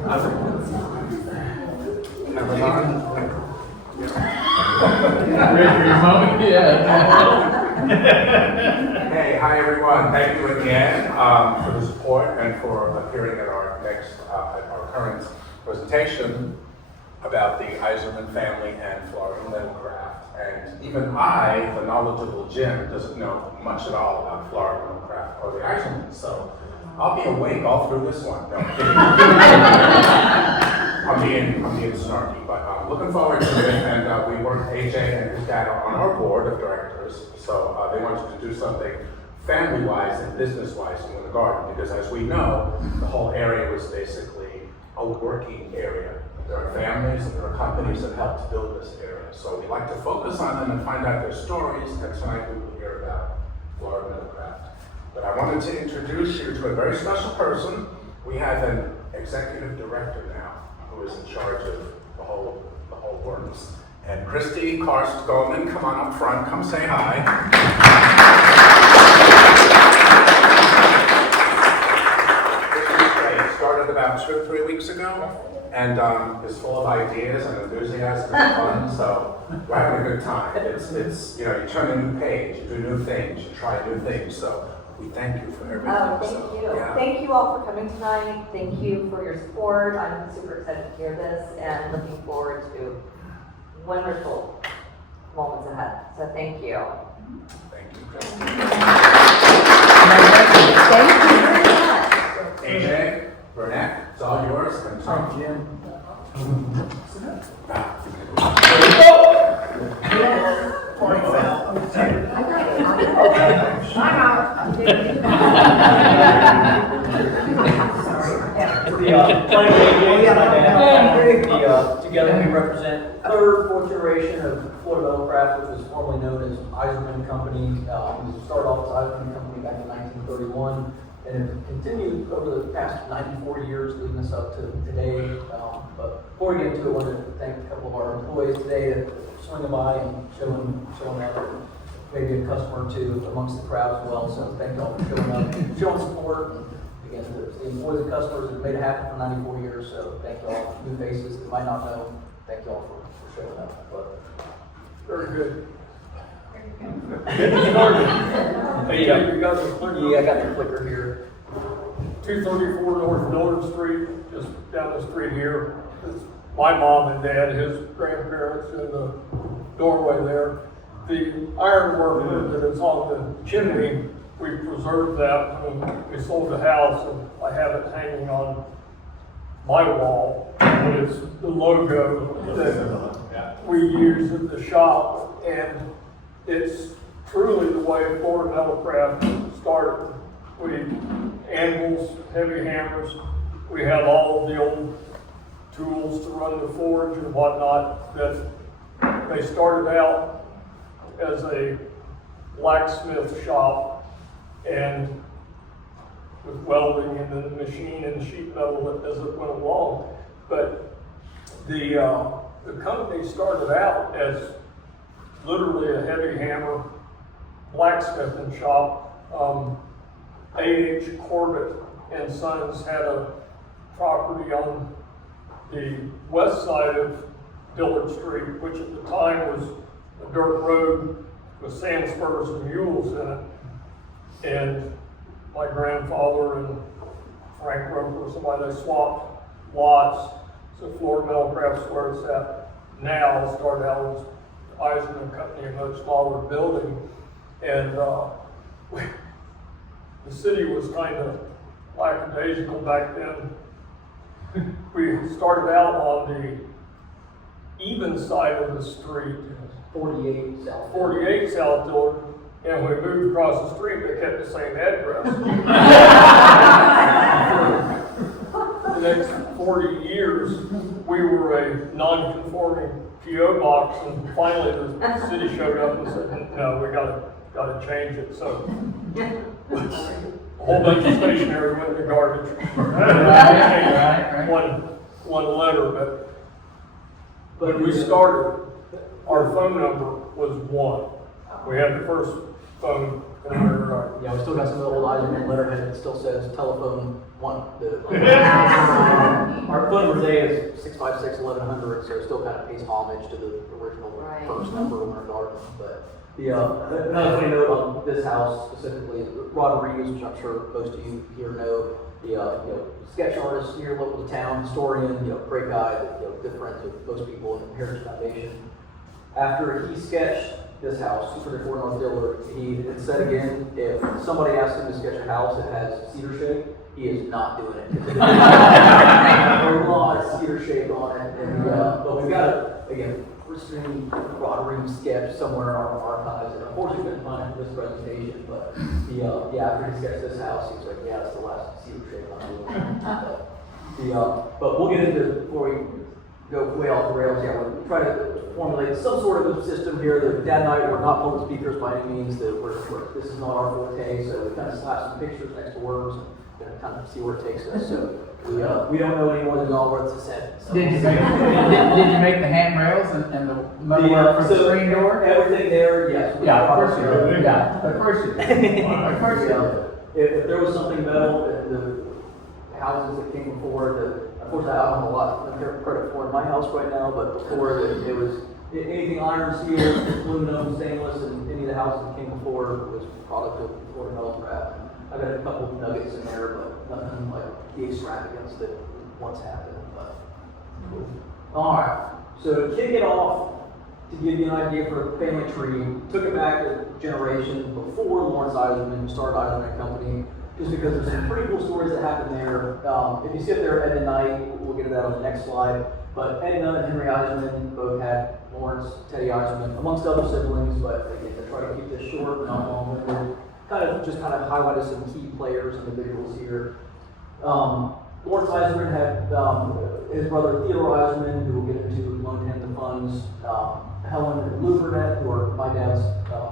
Hey, hi everyone. Thank you again for the support and for appearing at our our current presentation about the Iserman family and Florida Metalcraft. And even I, the knowledgeable Jim, doesn't know much at all about Florida Metalcraft or the Isermans. So I'll be awake all through this one. No, I'm kidding. I'm being snarky, but I'm looking forward to it. And we worked AJ and his dad on our board of directors, so they wanted to do something family-wise and business-wise in the garden, because as we know, the whole area was basically a working area. There are families and there are companies that helped build this area. So we like to focus on them and find out their stories, and tonight we will hear about Florida Metalcraft. But I wanted to introduce you to a very special person. We have an executive director now who is in charge of the whole works. And Christy Karst-Goldman, come on up front, come say hi. Christy started about 2 or 3 weeks ago, and is full of ideas and enthusiasm and fun, so we're having a good time. It's you know, you turn a new page, you do new things, you try new things, so we thank you for everything. Thank you. Yeah. Thank you all for coming tonight. Thank you for your support. I'm super excited to hear this and looking forward to wonderful moments ahead. So thank you. Thank you. Thank you very much. AJ Burnett, it's all yours. Thank you, Jim. Together we represent third, fourth generation of Florida Metalcraft, which was formerly known as Iserman Company. We started off as Iserman Company back in 1931, and it continued over the past 94 years, leading us up to today. But before we get into it, I wanted to thank a couple of our employees today that swinging by and showing that maybe a customer or two amongst the crowd as well. So thank you all for showing up, showing support. Again, the employees and customers have made it happen for 94 years, so thank you all. New faces that might not know, thank you all for showing up. But very good. Hey, you got the clicker? Yeah, I got the clicker here. 234 North Northern Street, just down the street here. It's my mom and dad, his grandparents in the doorway there. The ironwork that is on the chimney, we preserved that when we sold the house, and I have it hanging on my wall. It's the logo that we use at the shop, and it's truly the way Florida Metalcraft started. We anvils, heavy hammers. We have all of the old tools to run the forge and whatnot. That they started out as a blacksmith shop, and with welding and the machine and sheet metal as it went along. But the company started out as literally a heavy hammer blacksmithing shop. A.H. Corbett and Sons had a property on the west side of Dillard Street, which at the time was a dirt road with sand spurs and mules in it. And my grandfather and Frank Roper, somebody, they swapped lots. So Florida Metalcraft's where it's at now. It started out as Iserman Company, a much smaller building. And the city was kind of lackadaisical back then. We started out on the even side of the street, 48 South. 48 South Dillard, and when we moved across the street, they kept the same address. For the next 40 years, we were a non-conforming P.O. box, and finally the city showed up and said, no, we gotta change it. So a whole bunch of stationery went in the garbage. One letter, but when we started, our phone number was 1. We had the first phone number. Yeah, we still got some of the old Iserman letterhead that still says telephone 1. Our phone number today is 656-1100, so it still kind of pays homage to the original Right. first number of Winter Garden. But another funny note on this house specifically, Rod Reeves, which I'm sure most of you here know, the sketch artist here local to town, historian, great guy, good friends with most people in the Heritage Foundation. After he sketched this house, 234 North Dillard, he had said again, if somebody asked him to sketch a house that has cedar shake, he is not doing it. There's a lot of cedar shake on it, and but we've got again pristine Rod Reeves sketch somewhere in our archives, and unfortunately couldn't find it for this presentation. But after he sketched this house, he was like, yeah, it's the last cedar shake I'm doing. But we'll get into before we go way off the rails. Yeah, we'll try to formulate some sort of a system here. That Dad and I were not public speakers by any means. This is not our forte, so we kind of slap some pictures next to words and kind of see where it takes us. So we don't know any more than y'all worth to say. So. Did you make the handrails and the metalwork for the screen door? Everything there, yes. Yeah, of course you did. Yeah, of course you did. Of course you did. If there was something metal, the houses that came before, unfortunately I don't have a lot of credit for in my house right now, but before it was anything iron, steel, aluminum, stainless, and any of the houses that came before was product of Florida Metal Craft. I got a couple of nuggets in there, but nothing like the extravagance that once happened. But all right, so to kick it off, to give you an idea for a family tree, took it back a generation before Lawrence Iserman started Iserman Company, just because there's some pretty cool stories that happen there. If you sit there at the night, we'll get to that on the next slide. But Edna and Henry Iserman both had Lawrence, Teddy Iserman, amongst other siblings. But again, to try to keep this short, not long-winded, kind of highlighted some key players and individuals here. Lawrence Iserman had his brother Theodore Iserman, who we'll get into, loaned him the funds. Helen and Lou Burnett, who are my dad's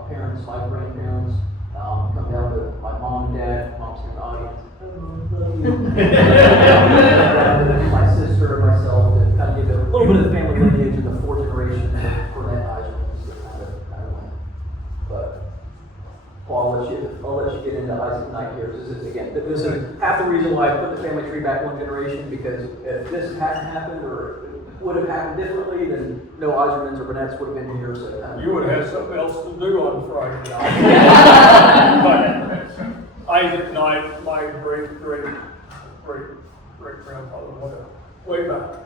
parents, my grandparents, come down to my mom and dad. Mom's in the audience. My sister and myself to kind of give a little bit of the family lineage of the four generations of Burnett Isermans that kind of went. But Paul, I'll let you get into Isaac Knight here. This is half the reason why I put the family tree back one generation, because if this hadn't happened or would have happened differently, then no Isermans or Burnetts would have been here. So you would have something else to do on Friday night. But Isaac Knight, my great grandfather, whatever, way back,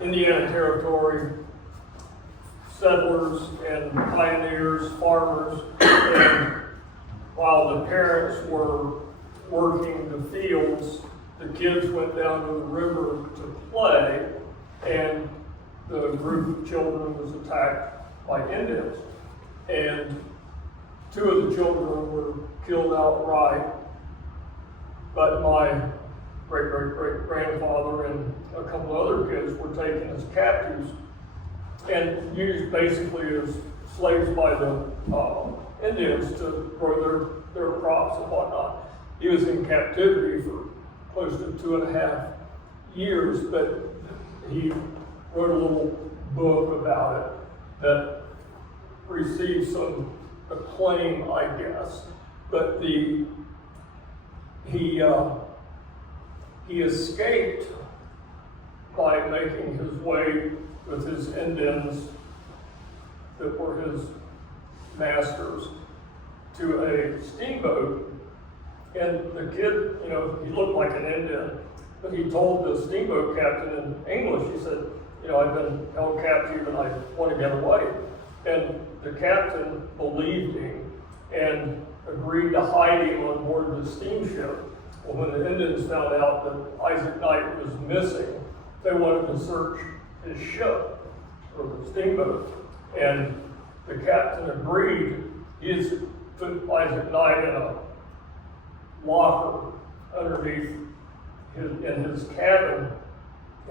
Indiana Territory, settlers and pioneers, farmers, and while the parents were working the fields, the kids went down to the river to play, and the group of children was attacked by Indians. And two of the children were killed outright, but my great-great-great-grandfather and a couple other kids were taken as captives and used basically as slaves by the Indians to grow their crops and whatnot. He was in captivity for close to 2.5 years, but he wrote a little book about it that received some acclaim, I guess. But he escaped by making his way with his Indians that were his masters to a steamboat. And the kid, he looked like an Indian, but he told the steamboat captain in English, he said, I've been held captive and I want to get away. And the captain believed him and agreed to hide him on board the steamship. Well, when the Indians found out that Isaac Knight was missing, they wanted to search his ship, or the steamboat. And the captain agreed. He had put Isaac Knight in a locker underneath in his cabin,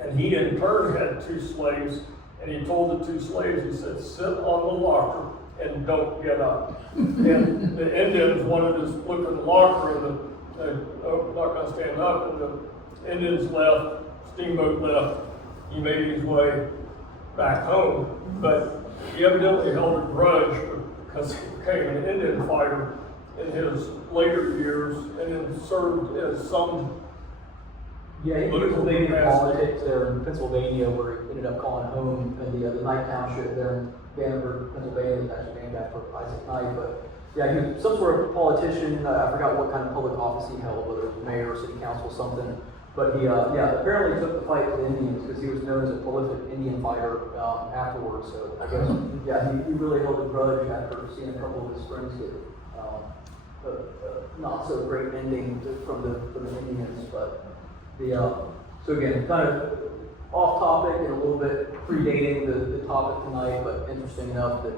and he in turn had 2 slaves, and he told the 2 slaves, he said, sit on the locker and don't get up. And the Indians wanted to look in the locker, and not going to stand up, and the Indians left, steamboat left, he made his way back home. But he evidently held a grudge because he became an Indian fighter in his later years, and then served as some Yeah, he was big in politics there in Pennsylvania, where he ended up calling home in the Knight Township there in Vandenberg, Pennsylvania. It's actually named after Isaac Knight, but yeah, he was some sort of politician. I forgot what kind of public office he held, whether it was mayor, city council, something. But he, apparently took the fight to the Indians because he was known as a prolific Indian fighter afterwards. So I guess, he really held a grudge after seeing a couple of his friends get not so great ending from the Indians. But so again, kind of off topic and a little bit predating the topic tonight, but interesting enough that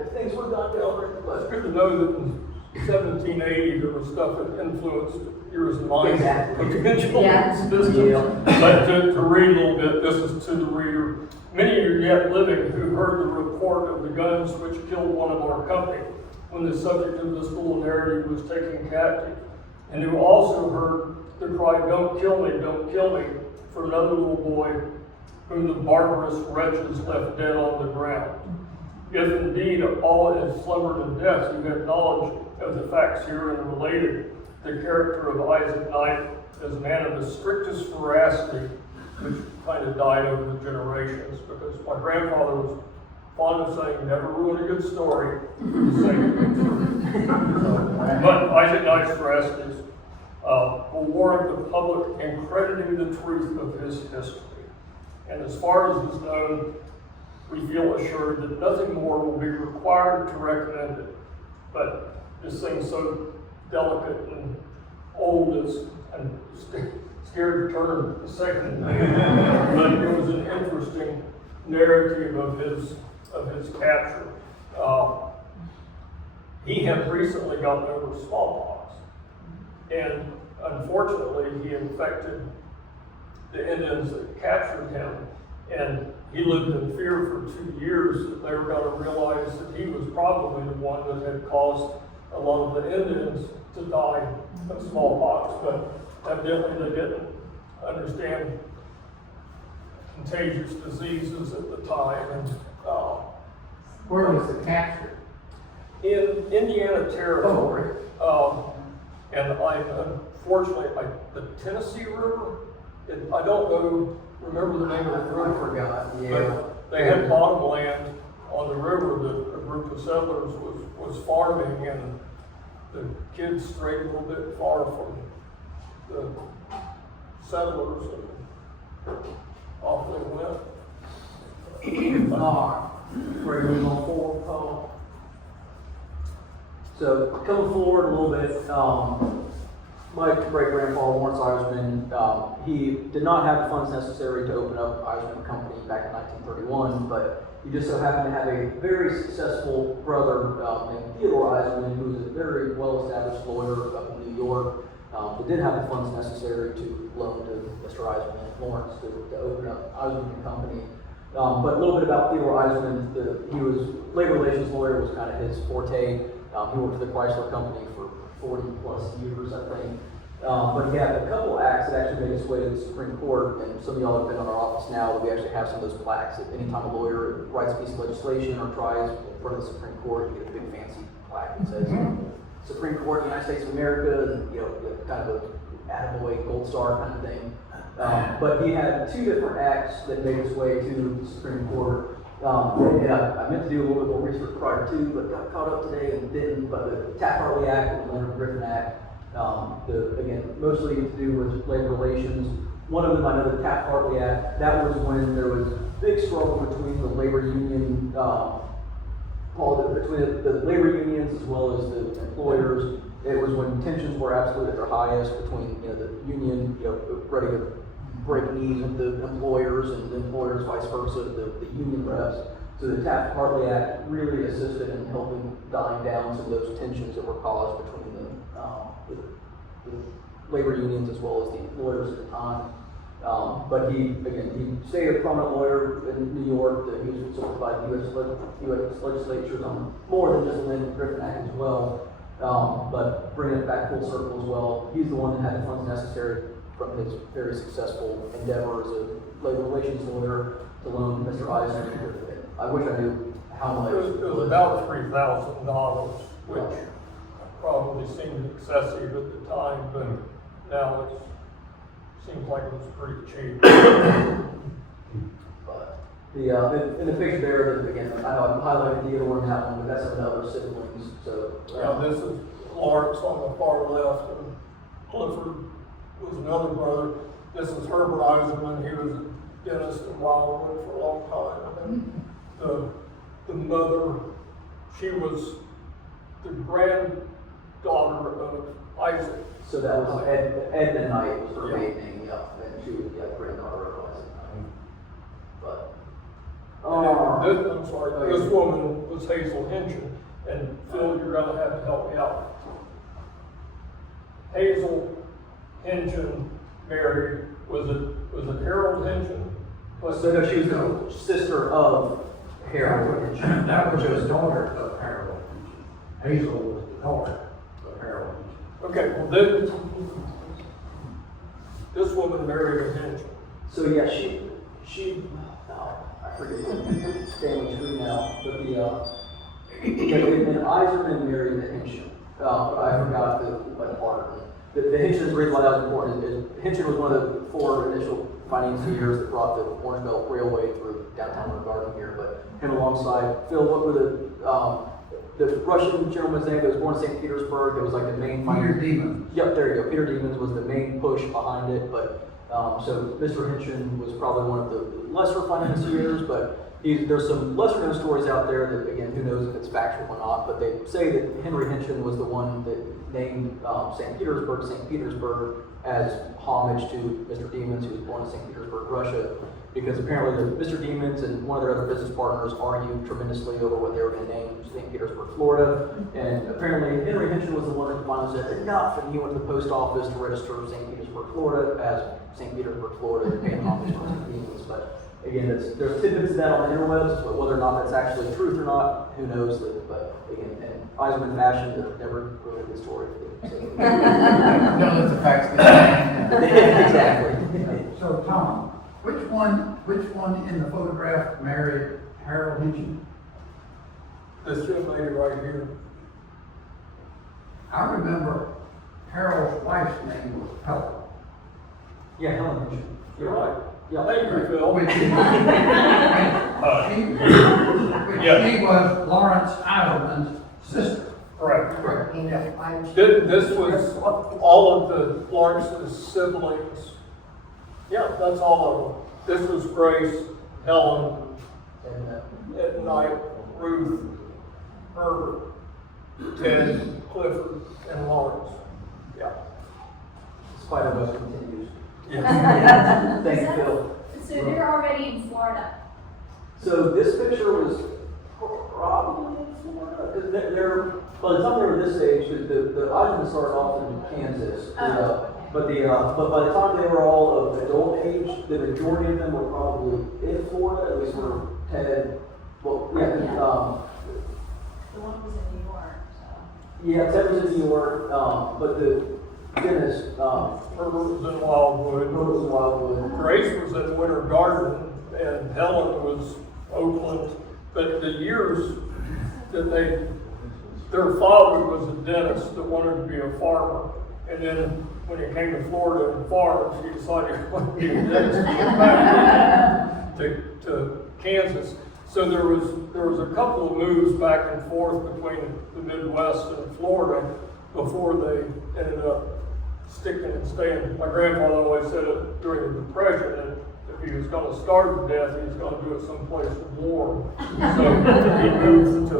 if things would have gone different. It's good to know that in 1780 there was stuff that influenced yours and mine. Exactly. Potential Yeah. systems. Yeah. But to read a little bit, this is to the reader. Many are yet living who heard the report of the guns which killed one of our company when the subject of this little narrative was taken captive, and who also heard the cry, "Don't kill me, don't kill me," from another little boy whom the barbarous wretches left dead on the ground. If indeed all had slumbered in death, you had knowledge of the facts herein related, the character of Isaac Knight as a man of the strictest veracity, which kind of died over the generations, because my grandfather was fond of saying, "Never ruin a good story." But Isaac Knight's veracity will warrant the public in crediting the truth of his history. And as far as is known, we feel assured that nothing more will be required to recommend it. But this thing's so delicate and old, I'm scared to turn the second. But it was an interesting narrative of his capture. He had recently gotten over smallpox, and unfortunately, he infected the Indians that captured him, and he lived in fear for 2 years that they were going to realize that he was probably the one that had caused a lot of the Indians to die of smallpox, but evidently they didn't understand contagious diseases at the time. And Where was the capture? in Indiana Territory, and unfortunately, the Tennessee River, I don't remember the name of the river. I forgot, yeah. But they had bottom land on the river that a group of settlers was farming, and the kids strayed a little bit far from the settlers, and off they went. Ready to move on forward, Paul? So coming forward a little bit, my great-grandpa, Lawrence Iserman, he did not have the funds necessary to open up Iserman Company back in 1931, but he just so happened to have a very successful brother named Theodore Iserman, who was a very well-established lawyer up in New York, that did have the funds necessary to loan to Mr. Iserman and Lawrence to open up Iserman Company. But a little bit about Theodore Iserman, he was labor relations lawyer, was kind of his forte. He worked for the Chrysler Company for 40 plus years, I think. But he had a couple acts that actually made its way to the Supreme Court, and some of y'all have been on our office now. We actually have some of those plaques. That anytime a lawyer writes a piece of legislation or tries in front of the Supreme Court, you get a big fancy plaque that says Supreme Court, United States of America, and kind of a attaboy gold star kind of thing. But he had two different acts that made its way to the Supreme Court. And I meant to do a little bit more research prior to, but got caught up today and didn't. But the Taft-Hartley Act and the Leonard-Griffin Act, again, mostly to do with labor relations. One of them, I know the Taft-Hartley Act, that was when there was a big struggle between the labor union, between the labor unions as well as the employers. It was when tensions were absolutely at their highest between the union, ready to break knees with the employers, and the employers vice versa, the union reps. So the Taft-Hartley Act really assisted in helping dying down some of those tensions that were caused between the labor unions as well as the employers at the time. But he stayed a prominent lawyer in New York. He was consulted by the U.S. legislatures on more than just the Leonard-Griffin Act as well. But bringing it back full circle as well, he's the one that had the funds necessary from his very successful endeavor as a labor relations lawyer to loan Mr. Iserman. I wish I knew how much. It was about $3,000, which probably seemed excessive at the time, but now it's seems like it was pretty cheap. But the, in the picture there, again, I know I've highlighted Theodore in that one, but that's another siblings, so. Yeah, this is Lawrence on the far left, and Clifford was another brother. This is Herbert Iserman, he was a dentist in Wildwood for a long time. And the mother, she was the granddaughter of Isaac. So that was Edna Knight was her maiden name, yeah, and she was, granddaughter of Isaac. But. And then I'm sorry, this woman was Hazel Hinchin, and Phil, you're gonna have to help me out. Hazel Hinchin married, was it Harold Hinchin? So no, she was the sister of Harold. That was his daughter of Harold. Hazel was the daughter of Harold. Okay, well this woman married a Hinchin. So yeah, she, I forget the family tree now, but and Iserman married the Hinchin. I forgot the part. The Hinchin, the reason why that was important is Hinchin was one of the 4 initial financiers that brought the Orange Belt Railway through downtown Winter Garden here, but him alongside Phil, what were the Russian gentleman's name that was born in St. Petersburg, that was like the main Peter Demons. Yep, there you go. Peter Demons was the main push behind it, but so Mr. Hinchin was probably one of the lesser financiers, but there's some lesser known stories out there that, again, who knows if it's factual or not, but they say that Henry Hinchin was the one that named St. Petersburg as homage to Mr. Demons, who was born in St. Petersburg, Russia, because apparently Mr. Demons and one of their other business partners argued tremendously over what they were going to name St. Petersburg, Florida, and apparently Henry Hinchin was the one that finally said enough, and he went to the post office to register St. Petersburg, Florida as St. Petersburg, Florida, and paying homage to St. Demons. But again, there's tidbits of that on the interwebs, but whether or not that's actually truth or not, who knows. But again, and Iserman fashion never ruined the story. No, it's a fact. Exactly. So Tom, which one in the photograph married Harold Hinchin? This young lady right here. I remember Harold's wife's name was Helen. Yeah, Helen Hinchin. You're right. Yeah. Thank you, Phil. Which Yeah. she was Lawrence Iserman's sister. Correct. Correct. This was all of the Lawrence's siblings. Yeah, that's all of them. This was Grace, Helen, Ed Knight, Ruth, Herbert, Ted, Clifford, and Lawrence. Yeah. Despite of us continues. Yeah. Thank you, Phil. So they're already in Florida. So this picture was probably in Florida. 'Cause they're by the time they were this age, the Iserman started off in Kansas. But by the time they were all of adult age, the majority of them were probably in Florida, at least were Ted. Well, yeah, The one was in New York, so. yeah, Ted was in New York, but the Dennis, Herbert was in Wildwood. Herbert was in Wildwood. Grace was in Winter Garden, and Helen was Oakland. But the years that their father was a dentist that wanted to be a farmer. And then when he came to Florida and farmed, he decided he wanted to be a dentist and went back to Kansas. So there was a couple of moves back and forth between the Midwest and Florida before they ended up sticking and staying. My grandfather always said it during the Depression that if he was going to starve to death, he was going to do it someplace warm. So he moved to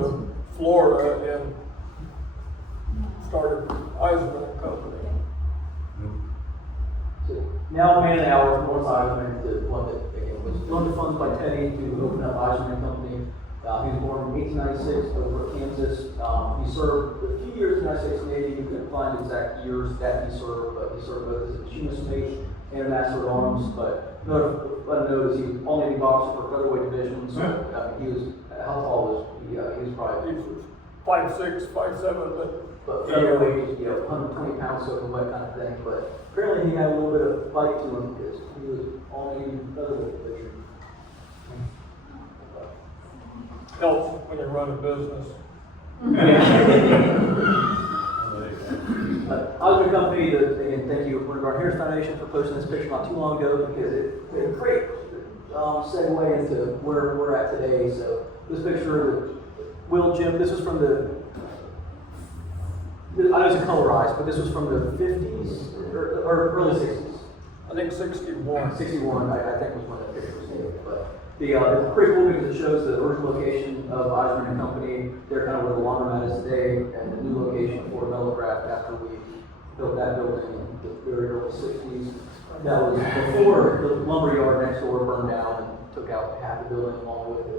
Florida and started Iserman and Company. So now man an hour from North Iserman to one that again was funded funds by Teddy to open up Iserman Company. He was born in 1896 over at Kansas. He served a few years in the United States Navy. You couldn't find exact years that he served, but he served both as a machinist mate and a master of arms. But let him know is he was all Navy boxer for featherweight division. So he was how tall was he? He was probably He was 5'6", 5'7", but featherweight, 120 pounds soaking wet kind of thing. But apparently he had a little bit of fight to him because he was all Navy featherweight division. helps when you run a business. I was company that, again, thank you, Winter Harris Foundation for posting this picture not too long ago because it's a great segue into where we're at today. So this picture, Will Jim, this was from I know it's colorized, but this was from the 50s or early 60s. I think 61. 61, I think was when that picture was taken. But it's pretty cool because it shows the original location of Iserman and Company. They're kind of where the laundromat is today, and the new location of Fort Metalcraft after we built that building in the very early 60s. That was before the lumber yard next door burned down and took out half the building along with it.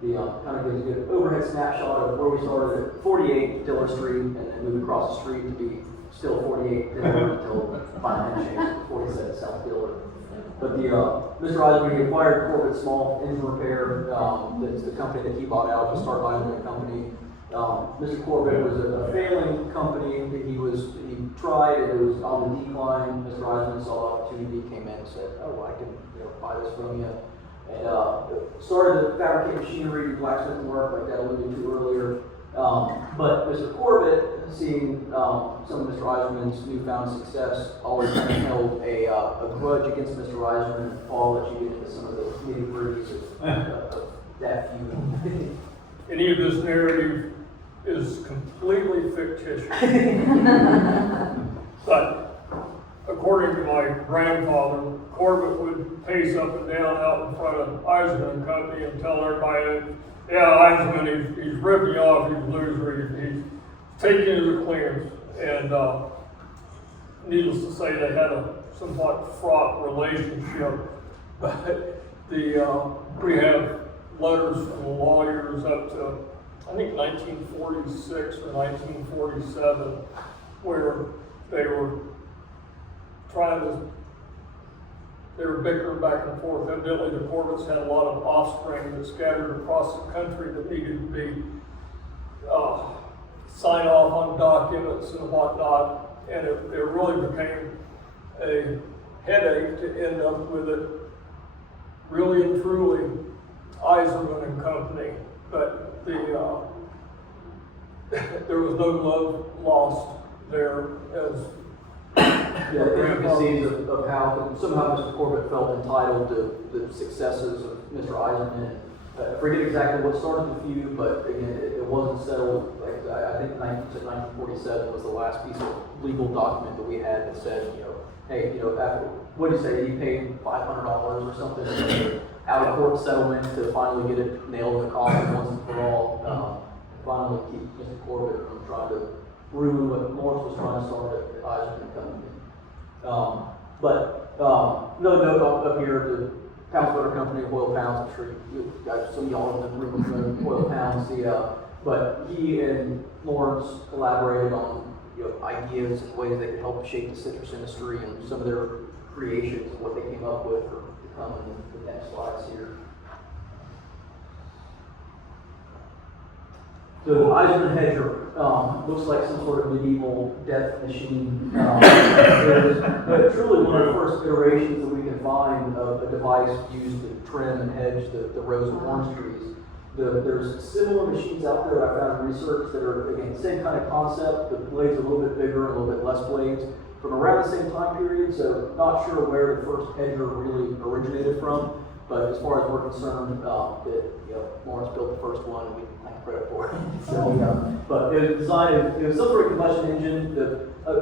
The kind of gives a good overhead snapshot of where we started at 48 Diller Street and then moved across the street to be still 48 Diller until finally changed to 47 South Diller. But Mr. Iserman, he acquired Corbett Small Engine Repair. That's the company that he bought out to start Iserman Company. Mr. Corbett was a failing company. He tried, it was on the decline. Mr. Iserman saw the opportunity, came in and said, oh, I can buy this from you. And started to fabricate machinery, do blacksmithing work like that alluded to earlier. But Mr. Corbett, seeing some of Mr. Iserman's newfound success, always kind of held a grudge against Mr. Iserman. Paul, let you get into some of the nitty-gritties of that feud. Any of this narrative is completely fictitious. But according to my grandfather, Corbett would pace up and down out in front of Iserman Company and tell everybody, yeah, Iserman, he's ripping you off, he's a loser, he's taking you to the cleaners. And needless to say, they had a somewhat fraught relationship. But we have letters from the lawyers up to, I think, 1946 or 1947, where they were bickering back and forth. Evidently, the Corbetts had a lot of offspring that scattered across the country that needed to be signed off on documents and whatnot, and it really became a headache to end up with it really and truly Iserman and Company. But there was no love lost there as intricacies of how somehow Mr. Corbett felt entitled to the successes of Mr. Iserman. I forget exactly what started the feud, but again, it wasn't settled. Like I think 1947 was the last piece of legal document that we had that said, hey, after, what did you say? He paid $500 or something out of court settlement to finally get it nailed in the coffin once and for all. And finally keep Mr. Corbett from trying to ruin what Morris was trying to start at Iserman Company. Another note up here, the Pounds Butter Company of Oil Pounds. I'm sure you guys, some of y'all in the room know Oil Pounds. But he and Lawrence collaborated on ideas and ways they could help shape the citrus industry, and some of their creations and what they came up with are to come in the next slides here. So the Iserman Hedger looks like some sort of medieval death machine. But truly one of the first iterations that we can find of a device used to trim and hedge the rows of orange trees. There's similar machines out there that I found in research that are, again, same kind of concept. The blades are a little bit bigger and a little bit less blades from around the same time period, so not sure where the first hedger really originated from. But as far as we're concerned, Lawrence built the first one, and we can claim credit for it. But it was designed, it was some sort of combustion engine.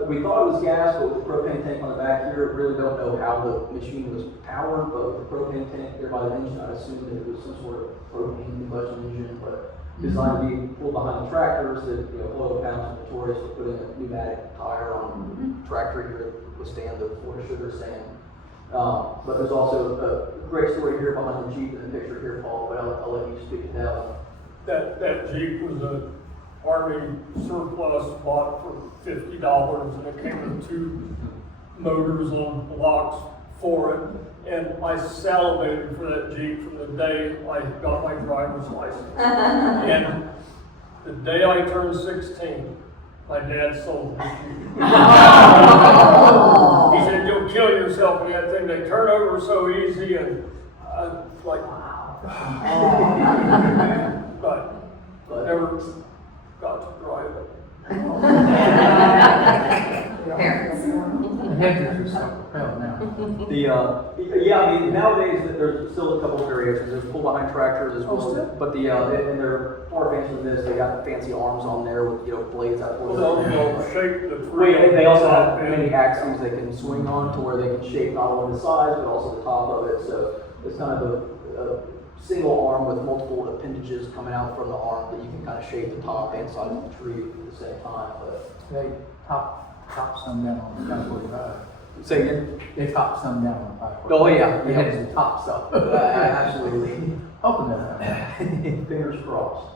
We thought it was gas, but with the propane tank on the back here, really don't know how the machine was powered. But with the propane tank there by the engine, I assumed that it was some sort of propane combustion engine, but designed to be pulled behind the tractors that Oil Pounds are notorious for putting a pneumatic tire on a tractor here to withstand the Florida sugar sand. But there's also a great story here behind the Jeep in the picture here, Paul, but I'll let you speak to that one. That Jeep was a Army surplus bought for $50, and it came with 2 motors on blocks for it. And I salivated for that Jeep from the day I got my driver's license. And the day I turned 16, my dad sold the Jeep. He said, "You'll kill yourself in that thing. They turn over so easy," and I was like, but never got to drive it. parents. The hairdresser's so hell now. Yeah, I mean, nowadays, there's still a couple of variations, there's pull-behind tractors as Oh, well, still? but and they're far fancy than this, they got fancy arms on there with, blades out towards They'll shape the tree. Wait, they also have and- many axes they can swing on to where they can shape not only the sides, but also the top of it, so it's kind of a single arm with multiple appendages coming out from the arm that you can kind of shape the top and sides of the tree at the same time, but. They top some down on 545. Say again? They top some down on 545. Oh, yeah. They had some top stuff. Absolutely. Hoping that. Fingers crossed.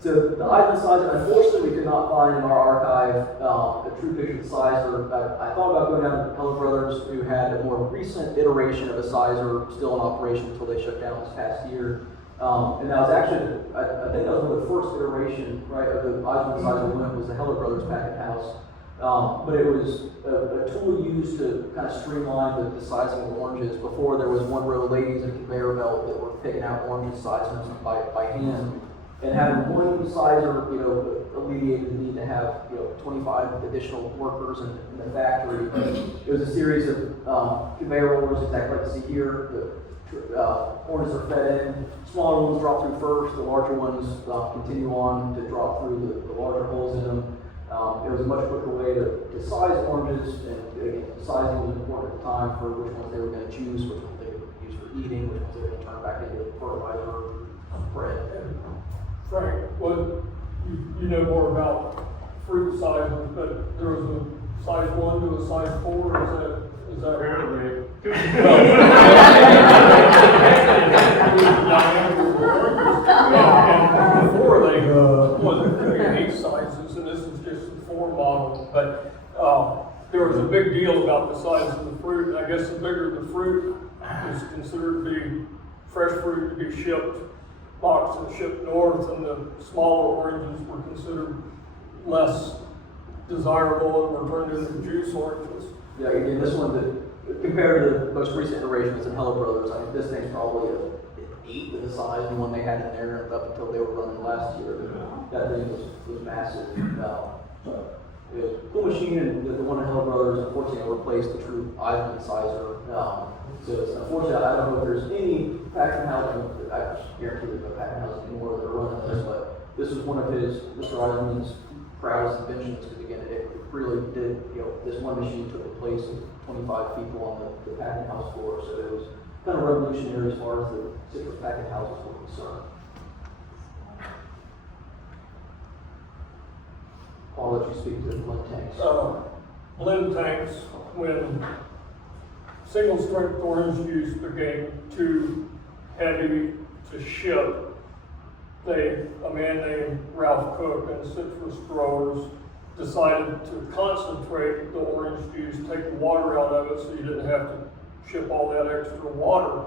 So the Iserman sizer, unfortunately, we could not find in our archive a true picture of the sizer. I thought about going down to Heller Brothers, who had a more recent iteration of a sizer still in operation until they shut down this past year. And that was actually, I think that was one of the first iteration, right, of the Iserman sizer when it was the Heller Brothers packet house. But it was a tool used to kind of streamline the sizing of oranges. Before, there was one row of ladies in a conveyor belt that were picking out oranges sizing them by hand. And having one sizer, alleviated the need to have, 25 additional workers in the factory. It was a series of conveyor rollers, exactly like you see here. The oranges are fed in. Smaller ones drop through first. The larger ones continue on to drop through the larger holes in them. It was a much quicker way to size oranges, and again, sizing was important at the time for which ones they were going to choose, which ones they would use for eating, which ones they were going to turn back into fertilizer, bread. Frank, you know more about fruit sizes, but there was a size 1 to a size 4, is that Apparently. And before they wasn't creating 8 sizes, and this is just the 4 model, but there was a big deal about the size of the fruit, and I guess the bigger the fruit is considered to be fresh fruit to be shipped, boxed and shipped north, and the smaller oranges were considered less desirable and were turned into juice oranges. Yeah, again, this one, compared to the most recent iterations in Heller Brothers, I think this thing's probably an 8 with the size, the one they had in there up until they were running last year. That thing was massive. It was a cool machine, and the one in Heller Brothers, unfortunately, replaced the true Iserman sizer. So it's unfortunate. I don't know if there's any packing house, I guarantee there's no packing house anymore that are running this, but this is one of Mr. Iserman's proudest inventions, because again, it really did, this one machine took the place of 25 people on the packing house floor, so it was kind of revolutionary as far as the citrus packing houses were concerned. I'll let you speak to the blend tanks. Blend tanks, when single strength orange juice became too heavy to ship, a man named Ralph Cook and citrus growers decided to concentrate the orange juice, take the water out of it so you didn't have to ship all that extra water.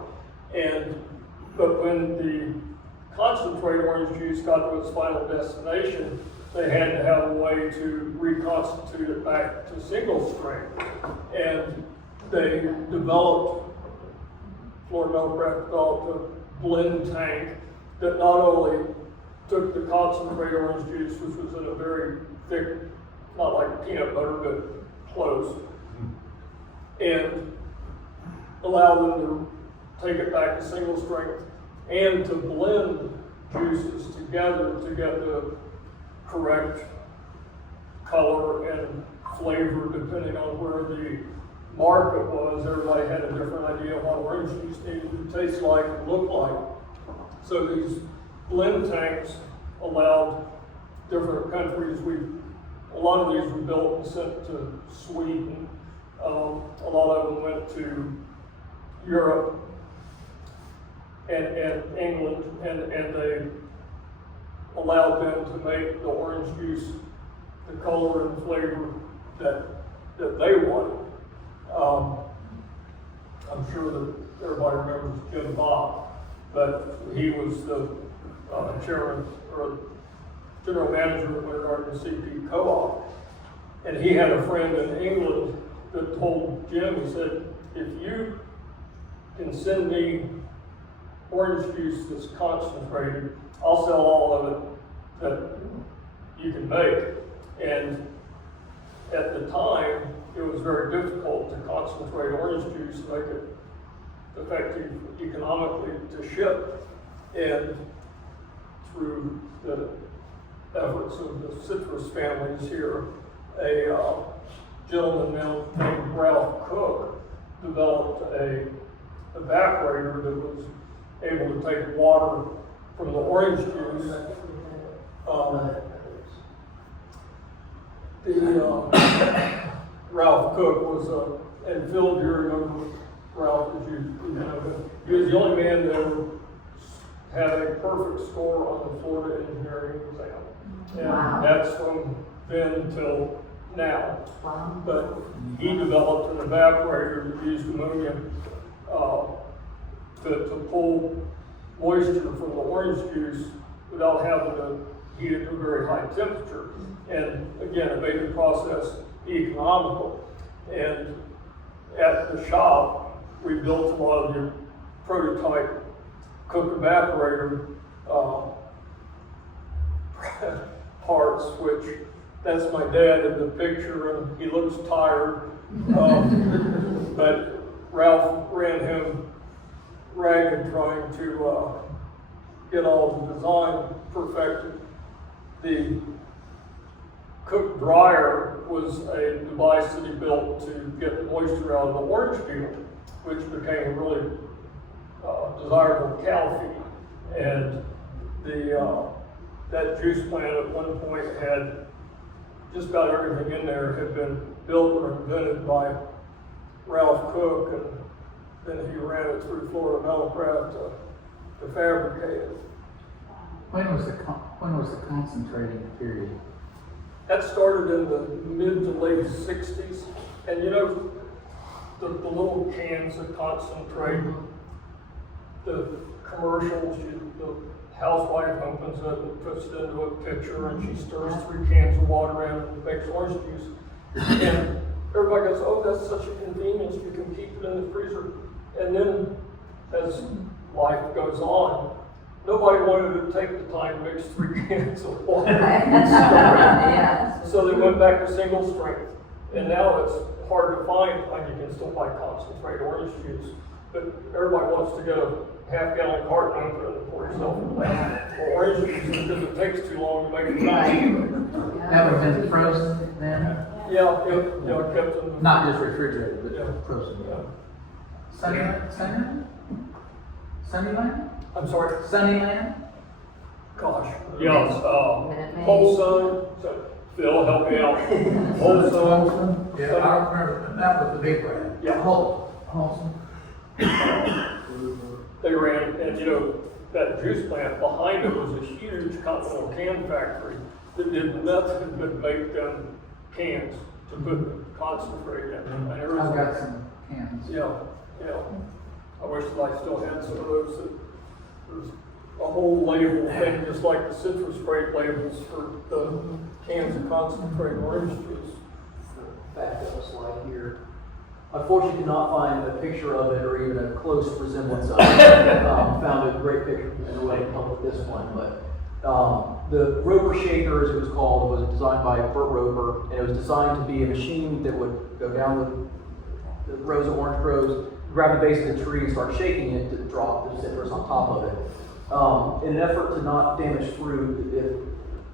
But when the concentrate orange juice got to its final destination, they had to have a way to reconstitute it back to single strength. And they developed, Florida Metalcraft developed a blend tank that not only took the concentrate orange juice, which was in a very thick, not like peanut butter, but close, and allowed them to take it back to single strength and to blend juices together to get the correct color and flavor depending on where the market was. Everybody had a different idea of what orange juice needed to taste like and look like. So these blend tanks allowed different countries. A lot of these were built and sent to Sweden. A lot of them went to Europe and England, and they allowed them to make the orange juice the color and flavor that they wanted. I'm sure that everybody remembers Jim Bob, but he was the chairman or general manager of Winter CP Co-op, and he had a friend in England that told Jim, he said, if you can send me orange juice that's concentrated, I'll sell all of it that you can make. And at the time, it was very difficult to concentrate orange juice, make it effective economically to ship. And through the efforts of the citrus families here, a gentleman named Ralph Cook developed a evaporator that was able to take water from the orange juice. Ralph Cook was and Phil, you remember Ralph, as you know, he was the only man that ever had a perfect score on the Florida engineering exam. And Wow. that's from then till now. Wow. But he developed an evaporator that used ammonia to pull moisture from the orange juice without having to heat it to a very high temperature. And again, it made the process economical. And at the shop, we built a lot of the prototype Cook evaporator parts, which that's my dad in the picture, and he looks tired. But Ralph ran him ragged trying to get all the design perfected. The Cook dryer was a device that he built to get the moisture out of the orange peel, which became a really desirable cow feed. And that juice plant at one point had just about everything in there had been built or invented by Ralph Cook, and then he ran it through Florida Metalcraft to fabricate it. When was the concentrating period? That started in the mid to late 60s. And you know, the little cans of concentrate, the commercials, the housewife opens it and puts it into a pitcher and she stirs 3 cans of water in and makes orange juice. And everybody goes, oh, that's such a convenience, you can keep it in the freezer. And then as life goes on, nobody wanted to take the time to mix 3 cans of water. Yeah. So they went back to single strength. And now it's hard to find, like you can still buy concentrate orange juice, but everybody wants to get a half-gallon carton and put it in for yourself. Or orange juice because it takes too long to make it. That would have been frozen then? Yeah, it kept in the. Not just refrigerated, but Yeah. frozen. Yeah. Sunnyland? I'm sorry. Sunnyland? Gosh. Yes, Minute Maid. Whole Sun, Phil, help me out. Whole Sun. Yeah, I remember, that was the big brand. Yeah. Wholesome. They ran, and you know, that juice plant behind it was a huge continental can factory that did nothing but make them cans to put concentrate in. And there was I've got some cans. Yeah. I wish that I still had some of those. There's a whole label thing, just like the citrus grape labels for the cans of concentrated orange juice. Back up a slide here. Unfortunately, could not find a picture of it or even a close resemblance of it. Found a great picture in a way to help with this one, but the Roper Shaker, as it was called, was designed by Burt Roper, and it was designed to be a machine that would go down the rows of orange groves, grab the base of the tree and start shaking it to drop the citrus on top of it. In an effort to not damage fruit,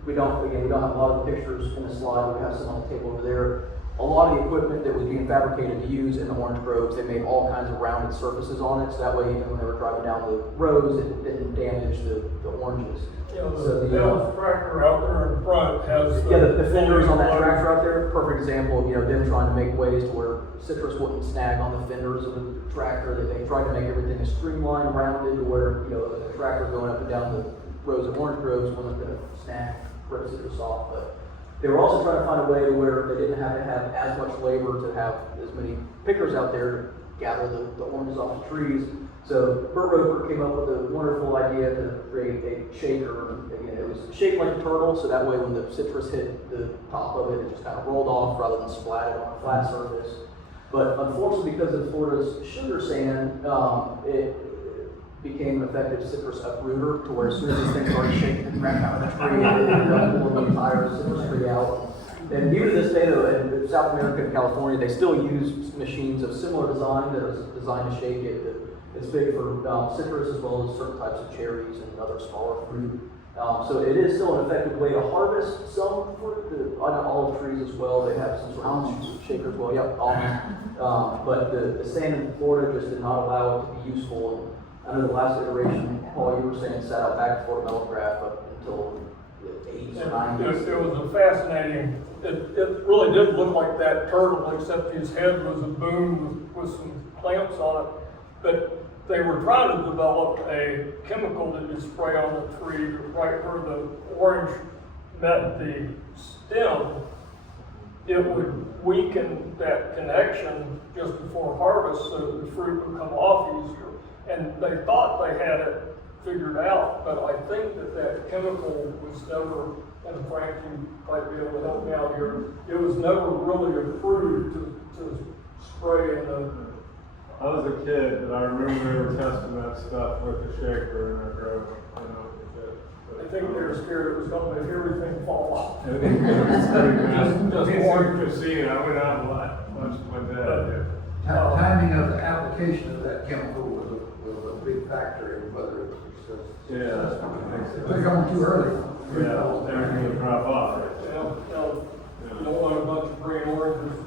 we don't have a lot of the pictures in the slide, we have some on the table over there. A lot of the equipment that was being fabricated to use in the orange groves, they made all kinds of rounded surfaces on it, so that way even when they were driving down the rows, it didn't damage the oranges. The Bell's tractor out there in front has The fenders on that tractor out there, perfect example of, them trying to make ways to where citrus wouldn't snag on the fenders of the tractor. They tried to make everything as streamlined, rounded, to where, the tractor going up and down the rows of orange groves wasn't gonna snag, rip citrus off. But they were also trying to find a way to where they didn't have to have as much labor to have as many pickers out there to gather the oranges off the trees. So Burt Roper came up with a wonderful idea to create a shaker. Again, it was shaped like a turtle, so that way when the citrus hit the top of it, it just kind of rolled off rather than splatted on a flat surface. But unfortunately, because of Florida's sugar sand, it became an effective citrus uprooter, to where as soon as this thing started shaking the crap out of the tree, it ended up pulling the entire citrus tree out. And even to this day, though, in South America and California, they still use machines of similar design that is designed to shake it. It's big for citrus as well as certain types of cherries and other smaller fruit. So it is still an effective way to harvest some fruit. On olive trees as well, they have some sort of shaker as well. Yep, almonds. But the stand in Florida just did not allow it to be useful. And I know the last iteration, Paul, you were saying, sat out back for Metalcraft up until the 80s or 90s. It was a fascinating, it really did look like that turtle, except his head was a boom with some clamps on it. But they were trying to develop a chemical that you spray on the tree right where the orange met the stem. It would weaken that connection just before harvest so the fruit would come off easier. And they thought they had it figured out, but I think that chemical was never, and Frank, you might be able to help me out here, it was never really approved to spray in the. I was a kid, but I remember they were testing that stuff with the shaker in our grove. I think they were scared it was going to make everything fall off. I think it was pretty massive. Just It's hard one. to see, I went out a lot, much with my dad. Timing of the application of that chemical was a big factor in whether it was successful. Yeah, I think If so. they're going too early. Yeah, everything would drop off. You don't want a bunch of green oranges,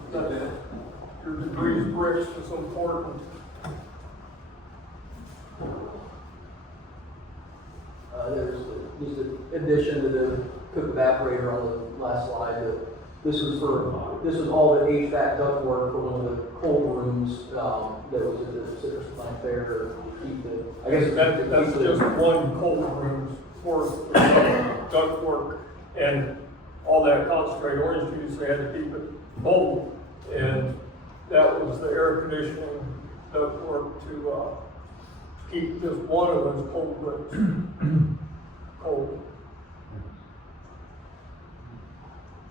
your degrees bricks is important. There's just an addition to the cook evaporator on the last slide. This was all the HVAC ductwork for one of the cold rooms that was at the citrus plant there to keep the. I guess That's just one cold room's worth of ductwork and all that concentrated orange juice, they had to keep it cold. And that was the air conditioning ductwork to keep just one of those cold rooms cold.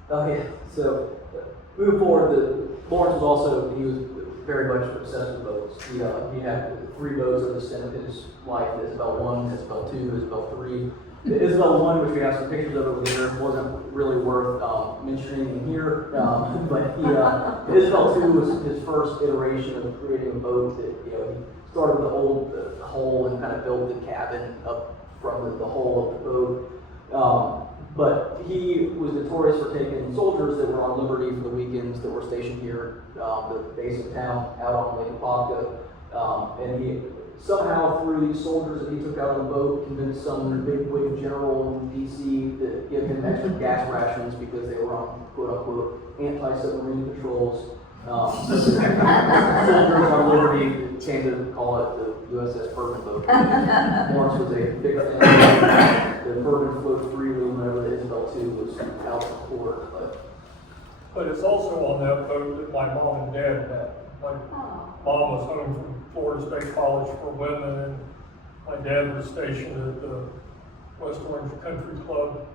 Yeah. So moving forward, Lawrence was also, he was very much obsessed with boats. He had 3 boats at the stint of his life: Isabel 1, Isabel 2, Isabel 3. The Isabel 1, which we have some pictures of over here, wasn't really worth mentioning in here, but Isabel 2 was his first iteration of creating a boat that, he started with the old hull and kind of built the cabin up from the hull of the boat. But he was notorious for taking soldiers that were on liberty for the weekends that were stationed here, the base of town, out on Lake Apopka. And he somehow, through these soldiers that he took out on the boat, convinced some bigwig general in D.C. to give him extra gas rations because they were on quote-unquote anti-submarine patrols. Soldiers on liberty came to call it the USS Bourbon boat. Lawrence was a big fan. The Bourbon flowed freely whenever the Isabel 2 was out of port. But it's also on that boat that my mom and dad met. My mom was home from Florida State College for Women, and my dad was stationed at the West Orange Country Club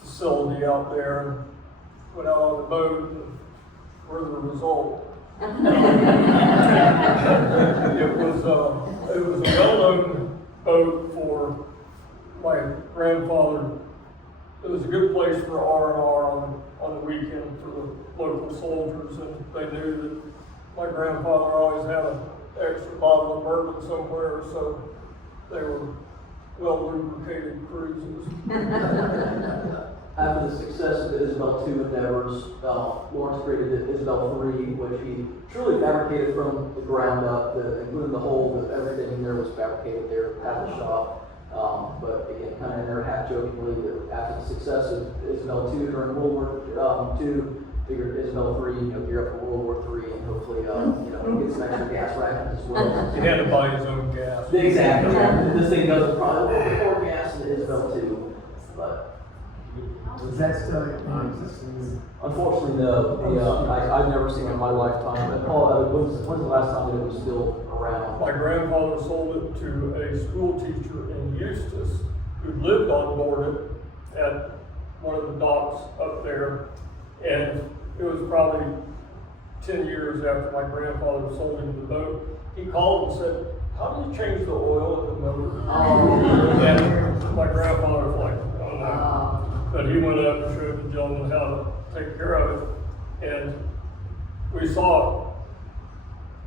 facility out there, and went out on the boat, and we're the result. It was a well-known boat for my grandfather. It was a good place for R&R on the weekend for the local soldiers, and they knew that my grandfather always had an extra bottle of bourbon somewhere, so they were well-lubricated cruises. After the success of the Isabel 2 endeavors, Lawrence created the Isabel 3, which he truly fabricated from the ground up, including the hull, everything in there was fabricated there at the shop. But again, kind of in there half-jokingly, that after the success of Isabel 2 during World War II, figured Isabel 3, gear up for World War III, and hopefully, get some extra gas rations as well. He had to buy his own gas. Exactly. This thing does probably a little bit more gas than Isabel 2, but. Was that still existing? Unfortunately, no. I've never seen it in my lifetime. But Paul, when's the last time that it was still around? My grandfather sold it to a school teacher in Eustis who lived on board it at one of the docks up there. And it was probably 10 years after my grandfather sold him the boat. He called and said, "How do you change the oil in the motor?" And my grandfather was like, "Oh no." But he went up and showed the gentleman how to take care of it. And we saw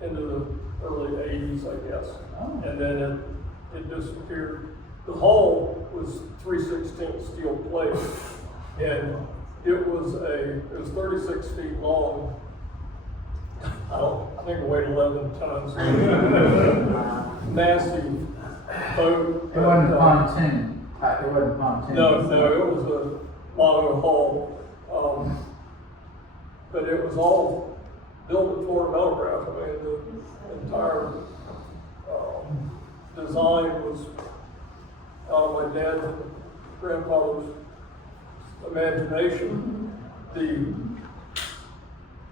it into the early 80s, I guess. Oh. And then it disappeared. The hull was 3/16 steel plate, and it was 36 feet long. I think it weighed 11 tons. Massive boat. It wasn't pontoon. It wasn't pontoon. No, it was a mono hull. But it was all built with Florida Metal Craft. I mean, the entire design was out of my dad's and grandfather's imagination. The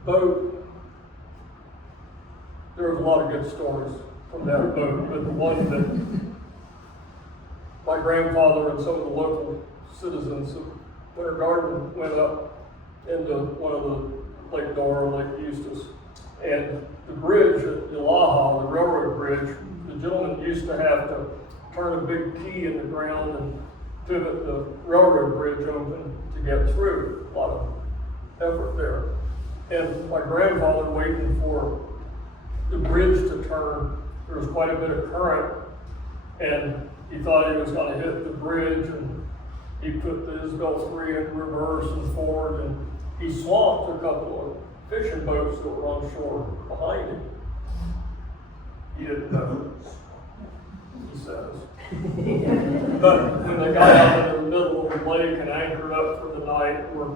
boat, there was a lot of good stories from that boat, but the one that my grandfather and some of the local citizens of Winter Garden went up into one of the Lake Dora, Lake Eustis, and the bridge at Ilaha, the railroad bridge, the gentleman used to have to turn a big key in the ground and pivot the railroad bridge open to get through. A lot of effort there. And my grandfather waiting for the bridge to turn, there was quite a bit of current, and he thought he was going to hit the bridge, and he put the Isabel 3 in reverse and forward, and he swamped a couple of fishing boats that were on shore behind him. He didn't know, he says. But when they got out in the middle of the lake and anchored up for the night, were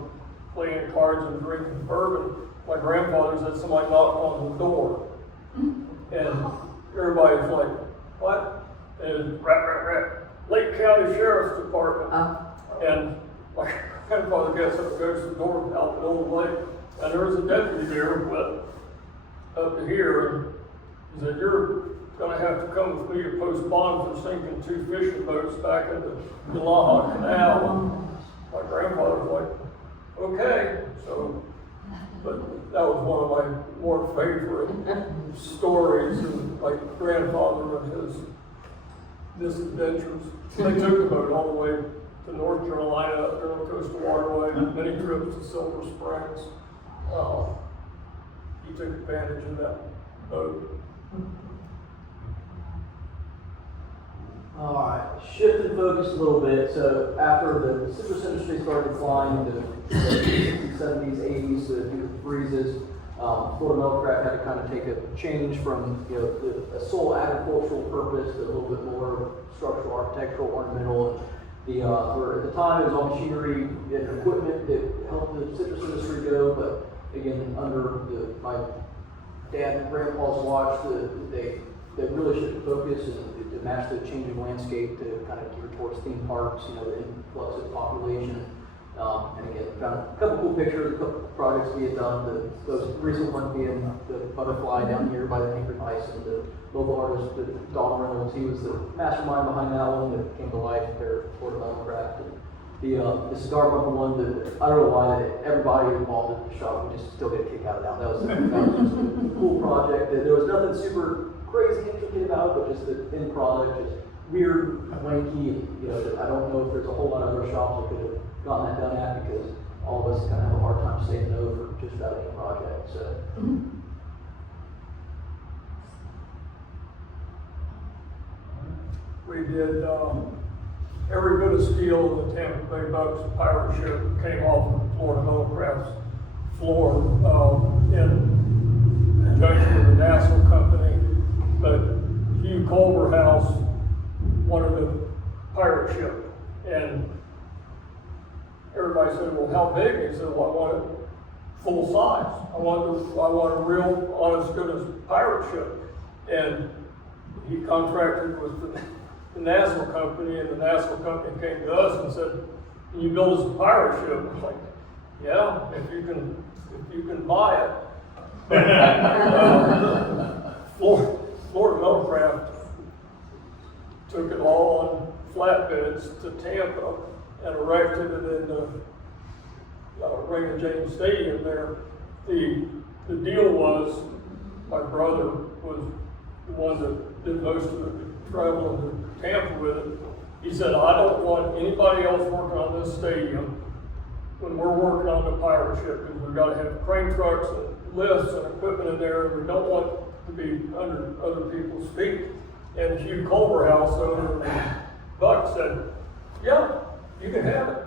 playing cards and drinking bourbon, my grandfather said somebody knocked on the door. And everybody's like, what? And rat, Lake County Sheriff's Department. And my grandfather gets up and goes to the door out in the middle of the lake, and there was a deputy there who went up to here, and he said, you're gonna have to come with me to post bond for sinking 2 fishing boats back in the Ilaha Canal. And my grandfather was like, okay. So, but that was one of my more favorite stories of my grandfather and his misadventures. They took the boat all the way to North Carolina, up there on the Coastal Waterway, many trips to Silver Springs. He took advantage of that boat. All right, shifting focus a little bit. So after the citrus industry started declining in the 60s, 70s, 80s, due to the freezes, Florida Metal Craft had to kind of take a change from a sole agricultural purpose to a little bit more structural, architectural, ornamental. Where at the time it was all machinery and equipment that helped the citrus industry go, but again, under my dad and grandpa's watch, they really shifted focus and to match the changing landscape to kind of gear towards theme parks, the influx of population. And again, found a couple cool pictures, a couple projects we had done. The most recent one being the butterfly down here by the Anchor Ice, and the local artist, Don Reynolds, he was the mastermind behind that one that came to life there at Florida Metal Craft. And the cigar bumper one, I don't know why everybody involved in the shop, we just still get a kick out of that. That was just a cool project. There was nothing super crazy intricate about it, but just the end product, just weird, wanky. I don't know if there's a whole lot of other shops that could have gotten that done at, because all of us kind of have a hard time saying no for just about any project. So. We did every bit of steel in the Tampa Bay Bucks pirate ship came off of Florida Metal Craft's floor in conjunction with the Nassau company. But Hugh Culverhouse wanted a pirate ship, and everybody said, well, how big? He said, well, I want it full size. I want a real, honest, good pirate ship. And he contracted with the Nassau company, and the Nassau company came to us and said, can you build us a pirate ship? I'm like, yeah, if you can buy it. Florida Metal Craft took it all on flatbeds to Tampa and erected it in the Raymond James Stadium there. The deal was, my brother was the one that did most of the traveling to Tampa with it. He said, I don't want anybody else working on this stadium when we're working on the pirate ship, is we've gotta have crane trucks and lifts and equipment in there, and we don't want to be under other people's feet. And Hugh Culverhouse, owner of Buck, said, yeah, you can have it.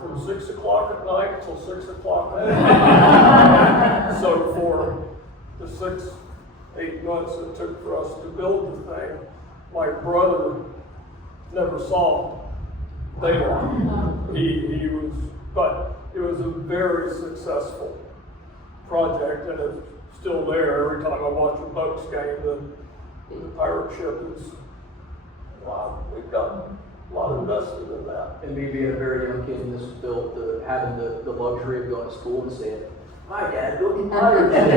From 6 o'clock at night till 6 o'clock at night. So for the 6-8 months it took for us to build the thing, my brother never saw daylight. He was, but it was a very successful project, and it's still there. Every time I watch a Bucks game, the pirate ship is, wow, we've got a lot invested in that. And me being a very young kid, and this was built, having the luxury of going to school and saying, my dad built the pirate ship.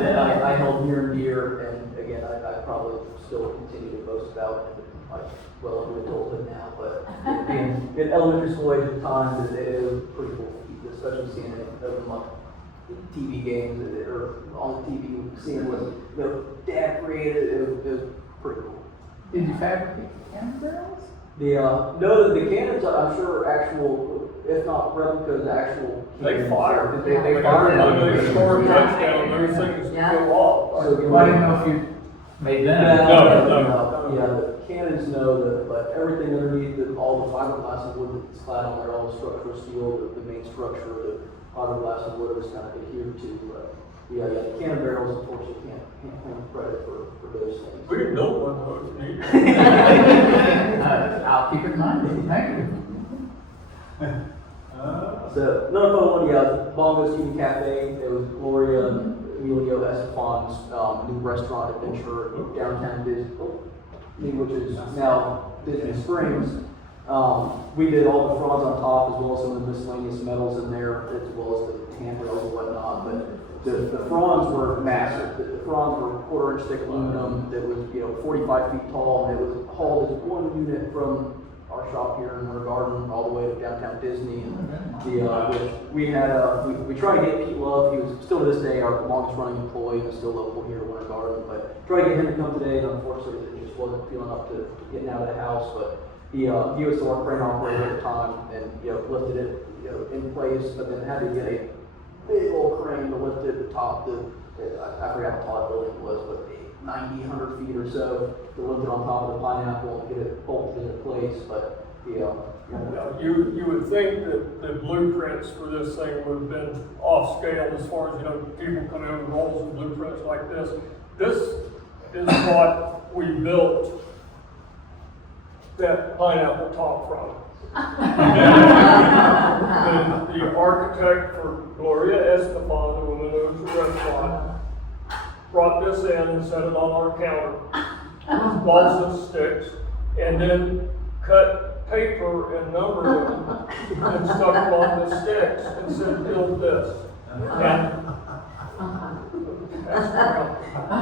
That I held near and dear, and again, I probably still continue to boast about it, like, well into adulthood now, but being in elementary school age at the time, it was pretty cool, especially seeing it over my TV games, or on the TV, seeing what Dad created, it was pretty cool. Did you fabricate the cannon barrels? No, the cannons are, I'm sure, actual, if not replicas, actual They cannons. fire. They fire. They score a touchdown, those things Yeah. go off. So, Well, I didn't know if you made them. No. Yeah, the cannons know that, but everything underneath, all the fiberglass and wood that's clad on there, all the structural steel, the main structure, the fiberglass and wood is kind of adhered to. Yeah, the cannon barrels, unfortunately, can't claim credit for those things. We can build one of those, neat. I'll keep it in mind, thank you. So, another fun one, yeah, Bongo's Cuban Cafe. It was Gloria and Emilio Estefan's new restaurant adventure in downtown Disney, which is now Disney Springs. We did all the fronds on top, as well as some of the miscellaneous metals in there, as well as the handrails and whatnot. But the fronds were massive. The fronds were 1/4-inch thick aluminum that was 45 feet tall, and it was hauled as one unit from our shop here in Winter Garden all the way to downtown Disney. And which we had, we tried to get Pete Love. He was still to this day our longest running employee and still local here in Winter Garden. But tried to get him to come today, and unfortunately, it just wasn't feeling up to getting out of the house. But he was still our crane operator at the time, and lifted it in place, but then had to get a big old crane to lift it top. I forgot how tall that building was, but 90, 100 feet or so to lift it on top of the pineapple and get it bolted into place. But Now, you would think that the blueprints for this thing would have been off scale as far as, people come in with rolls of blueprints like this. This is what we built that pineapple top from. The architect for Gloria Estefan, the woman who owns the restaurant, brought this in and set it on our counter, with balls and sticks, and then cut paper and numbered them and stuck them on the sticks and said, build this. And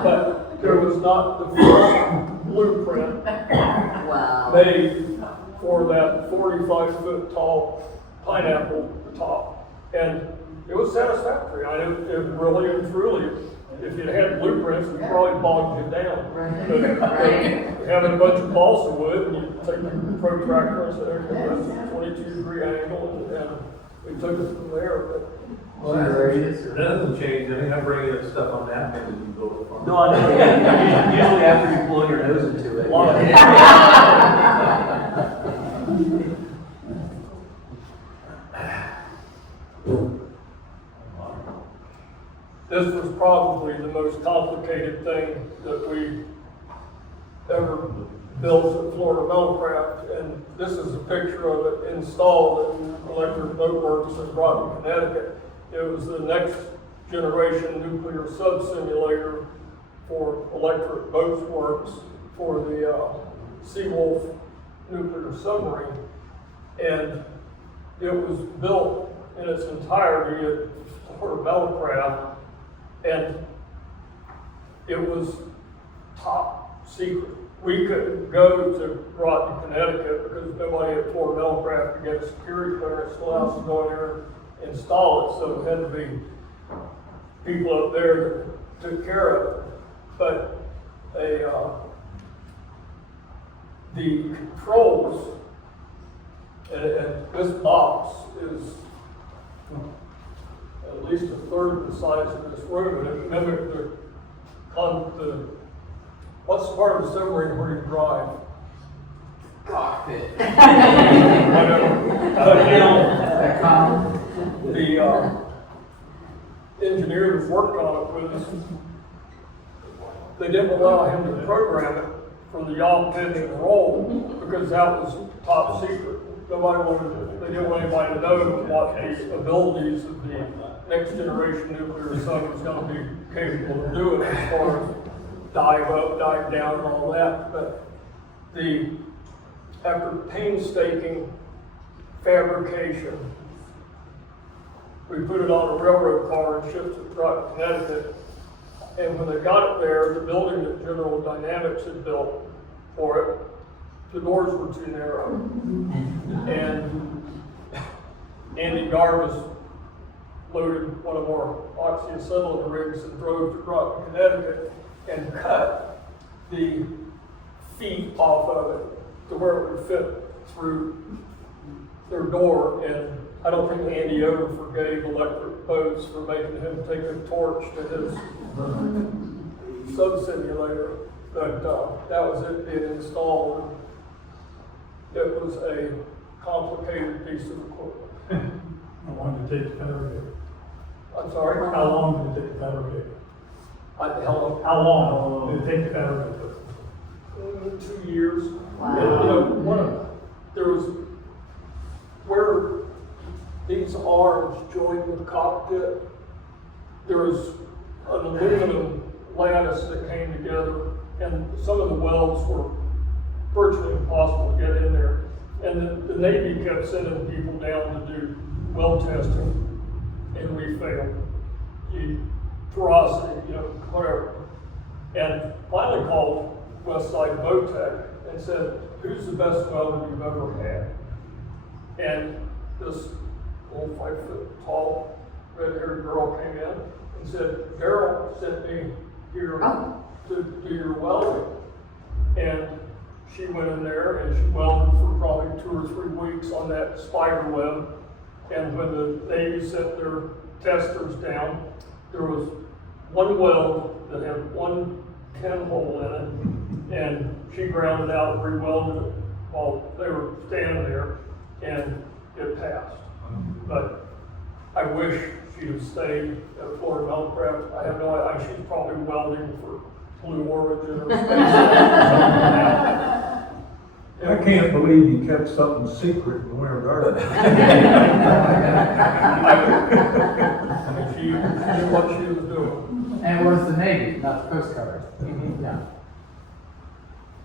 but there was not the first blueprint Wow. made for that 45-foot tall pineapple top. And it was satisfactory. It really and truly, if you had blueprints, it probably bogged you down. But having a bunch of balsa wood, and you take the protractor and say, that's a 22-degree angle, and we took it from there. But Well, there it is. That doesn't change, I think I'm bringing up stuff on napkins as you go to farm. no, I know. Usually after you blow your nose into it. a lot of This was probably the most complicated thing that we ever built at Florida Metalcraft, and this is a picture of it installed at Electric Boat Works in Groton, Connecticut. It was the next generation nuclear sub-simulator for Electric Boat Works for the Seawolf nuclear submarine, and it was built in its entirety at Florida Metalcraft. And it was top secret. We couldn't go to Groton, Connecticut because nobody at Florida Metalcraft could get a security clearance to allow us to go in there and install it. So it had to be people up there that took care of it. But the controls And this box is at least a third the size of this room, and it mimicked the, what's the part of the submarine where you drive? Cockpit. Whatever. That common. The engineer that worked on it with us, they didn't allow him to program it for the yaw, pitch, and roll because that was top secret. Nobody wanted, they didn't want anybody to know what the abilities of the next generation nuclear sub was going to be capable of doing as far as dive up, dive down, and all that. But after painstaking fabrication, we put it on a railroad car and shipped it to Groton, Connecticut. And when they got it there, the building that General Dynamics had built for it, the doors were too narrow. And Andy Garvis loaded one of our oxy-acetylene rigs and drove to Groton, Connecticut and cut the feet off of it to where it would fit through their door. And I don't think Andy ever forgave Electric Boats for making him take a torch to his sub-simulator. But that was it being installed. It was a complicated piece of equipment. How long did it take to fabricate? I'm sorry? How long did it take to fabricate? How long did it take to fabricate? 2 years. Wow. And, there was where these arms joined the cockpit, there was an aluminum lattice that came together, and some of the welds were virtually impossible to get in there. And the Navy kept sending people down to do weld testing, and we failed. Porosity, whatever. And finally called Westside Boat and said, "Who's the best welder you've ever had?" And this little 5-foot tall, red-haired girl came in and said, "Daryl sent me here to do your welding." And she went in there and she welded for probably 2 or 3 weeks on that spider web. And when the Navy sent their testers down, there was one weld that had one pinhole in it, and she ground it out and re-welded it while they were standing there, and it passed. But I wish she'd have stayed at Florida Metalcraft. I have no idea. She's probably welding for Blue Origin or something. I can't believe you kept something secret in Winter Garden. She knew what she was doing. And it was the Navy, not the Coast Guard. Mhm. Yeah.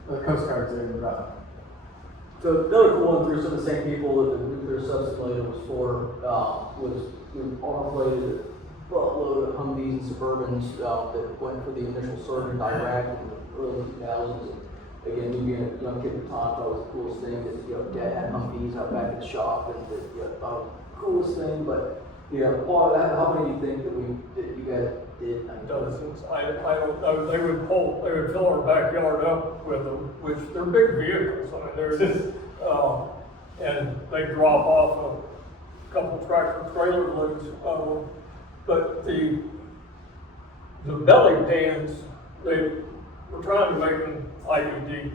The Coast Guard's there in Groton. So another cool one through some of the same people that the nuclear sub-simulator was for, was we armplated a buttload of Humvees and Suburbans that went for the initial surge in Iraq in the early 2000s. And again, me being a young kid at the time, thought it was the coolest thing that, Dad had Humvees out back in the shop, and that, thought it was the coolest thing. But, Paul, how many do you think that you guys did? Dozens. I don't know. They would fill our backyard up with them, which they're big vehicles. I mean, they're just, and they drop off a couple tractor trailer loads of them. But the belly pans, they were trying to make them IED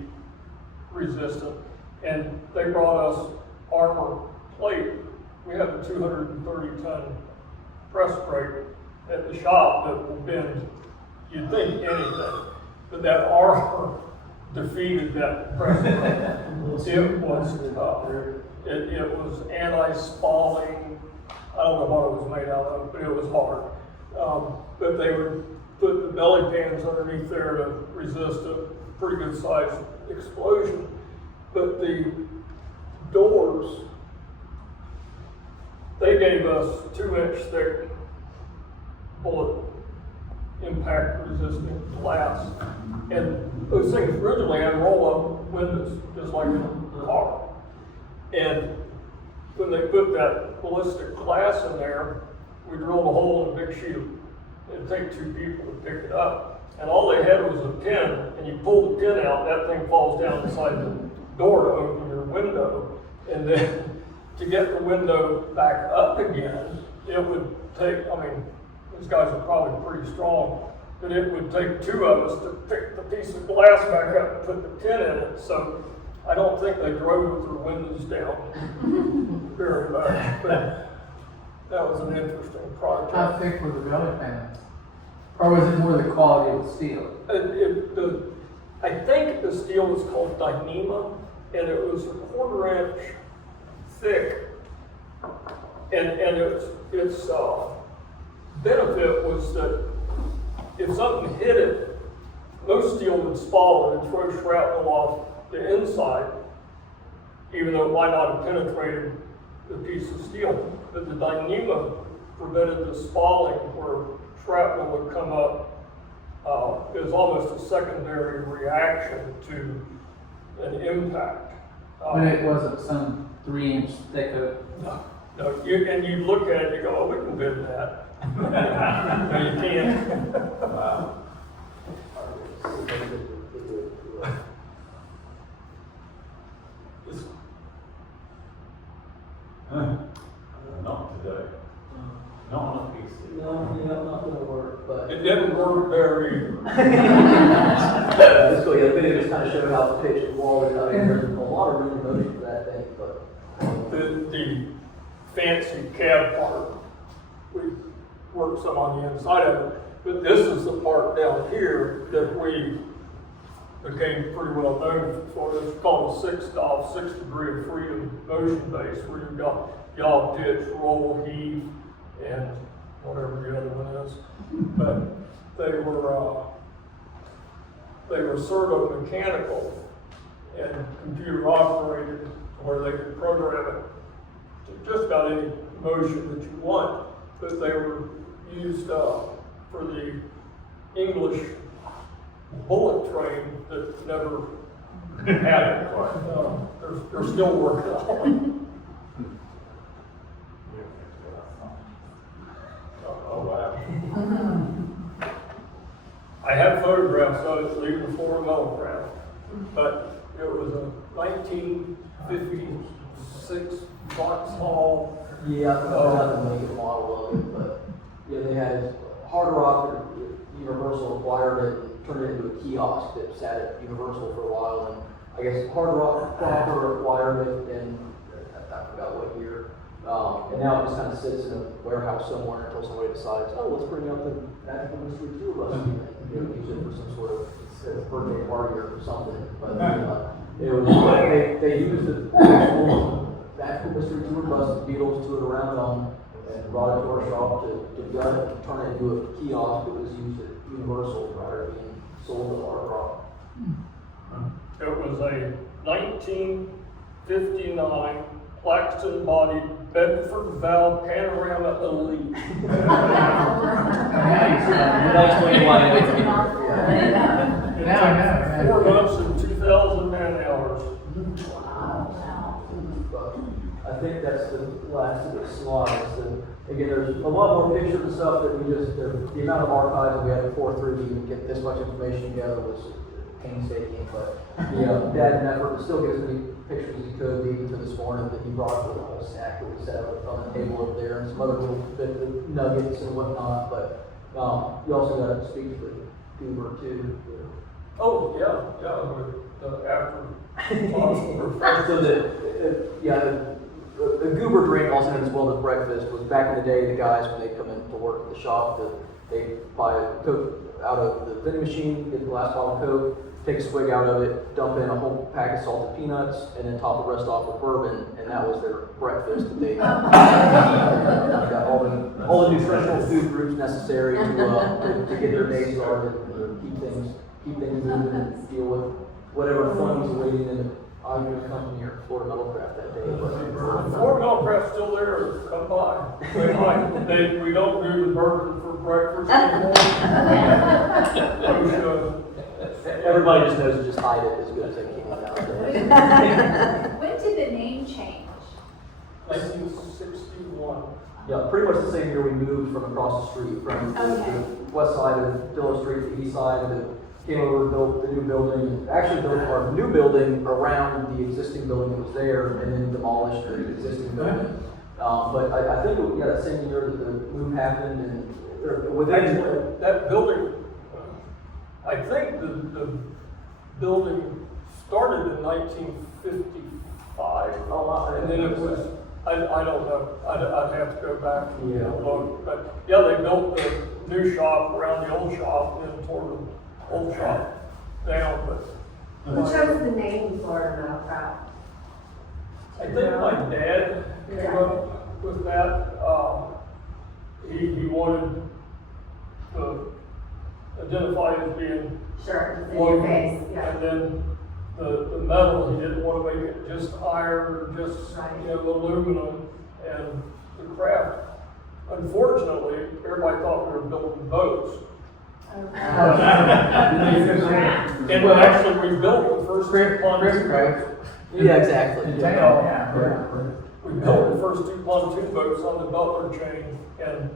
resistant, and they brought us armor plate. We have a 230-ton press brake at the shop that will bend, you'd think anything, but that armor defeated that press brake. It was tough. It was anti-spalling. I don't know what it was made out of, but it was hard. But they would put the belly pans underneath there to resist a pretty good sized explosion. But the doors, they gave us 2-inch thick bullet impact resistant glass. And those things originally had roll-up windows, just like in a car. And when they put that ballistic glass in there, we drilled a hole in a big sheet of, it'd take 2 people to pick it up. And all they had was a pin, and you pull the pin out, that thing falls down inside the door to open your window. And then to get the window back up again, it would take, I mean, these guys are probably pretty strong, but it would take two of us to pick the piece of glass back up and put the tin in it. So I don't think they drove with their windows down very much, but that was an interesting How project. thick were the belly panels? Or was it more the quality of the steel? I think the steel was called Dyneema, and it was a 1/4 inch thick. And its benefit was that if something hit it, most steel would spall and throw shrapnel off the inside, even though it might not have penetrated the piece of steel. But the Dyneema prevented the spalling where shrapnel would come up. It was almost a secondary reaction to an impact. But it wasn't some 3-inch thick of. No, and you look at it, you go, oh, we can bid that. No, you can't. It's- Not today. Not on a PC. No, yeah, not gonna work, but. It didn't work there either. This way, the video just kind of showed how the pitch and wall is. I mean, there's a lot of room motion for that thing, but. The fancy cab part, we worked some on the inside of it, but this is the part down here that we became pretty well known for. It's called a 6-stop, 6-degree of freedom motion base, where you've got yaw, pitch, roll, heave, and whatever the other one is. But they were servo mechanical and computer operated, where they could program it to just about any motion that you want. But they were used for the English bullet train that never happened. They're still working on Oh, wow. it. I have photographs of it leaving the Florida Metalcraft, but it was a 1956 Vauxhall. Yeah, I forgot to make a model of it, but, yeah, they had Hard Rock, Universal acquired it and turned it into a kiosk that sat at Universal for a while, and I guess Hard Rock proper acquired it in, I forgot what year. And now it just kind of sits in a warehouse somewhere until somebody decides, oh, let's bring out the National Mystery Tour Bus and use it for some sort of birthday party or something. But it was, they used the actual Mystery Tour Bus, the Beatles toured around on, and brought it to our shop to gut it and turn it into a kiosk that was used at Universal prior to being sold to Hard Rock. It was a 1959 Plaxton-bodied Bedford valve panorama Elite. That's when you want to Now I know. 4 months and 2,000 man hours. I think that's the last of the slides. And again, there's a lot more pictures and stuff that we just, the amount of archives that we had to pour through to even get this much information together was painstaking. But Dad, in an effort to still get as many pictures as he could, even to this morning, that he brought for the whole stack that we set up on the table over there, and some other little bit of nuggets and whatnot. But you also got to speak to the Goober too. Oh, yeah, with after. So the Goober drink, also known as well as breakfast, was back in the day, the guys, when they come in to work at the shop, they buy a Coke out of the vending machine, get the last bottle of Coke, take a swig out of it, dump in a whole pack of salted peanuts, and then top the rest off with bourbon, and that was their breakfast that they got all the nutritional food groups necessary to get their day started, and keep things moving and deal with whatever fun was waiting in the Iserman company or Florida Metalcraft that day. Florida Metalcraft's still there, come by. We don't do the bourbon for breakfast anymore. Everybody just knows to just hide it as good as they can nowadays. When did the name change? 1961. Yeah, pretty much the same year we moved from across the street, from the west side of Dillon Street to the east side of the came over, built the new building, actually built our new building around the existing building that was there, and then demolished the existing building. But I think, yeah, that same year that the move happened, and or within. Actually, that building, I think the building started in 1955. Oh, wow. And then it was, I don't know, I'd have to go back Yeah. and look. But yeah, they built the new shop around the old shop and then tore the old shop down, but. Who chose the name Florida Metal Craft? I think my dad came up with that. He wanted to identify as being Sure, it's in one, your face, yeah. and then the metal, he didn't want to make it just iron or just, aluminum and the craft. Unfortunately, everybody thought we were building boats. And actually, we built the first Chris pontoon Craft. boats. Yeah, exactly. The tail, yeah. We built the first 2 pontoon boats on the Butler chain, and,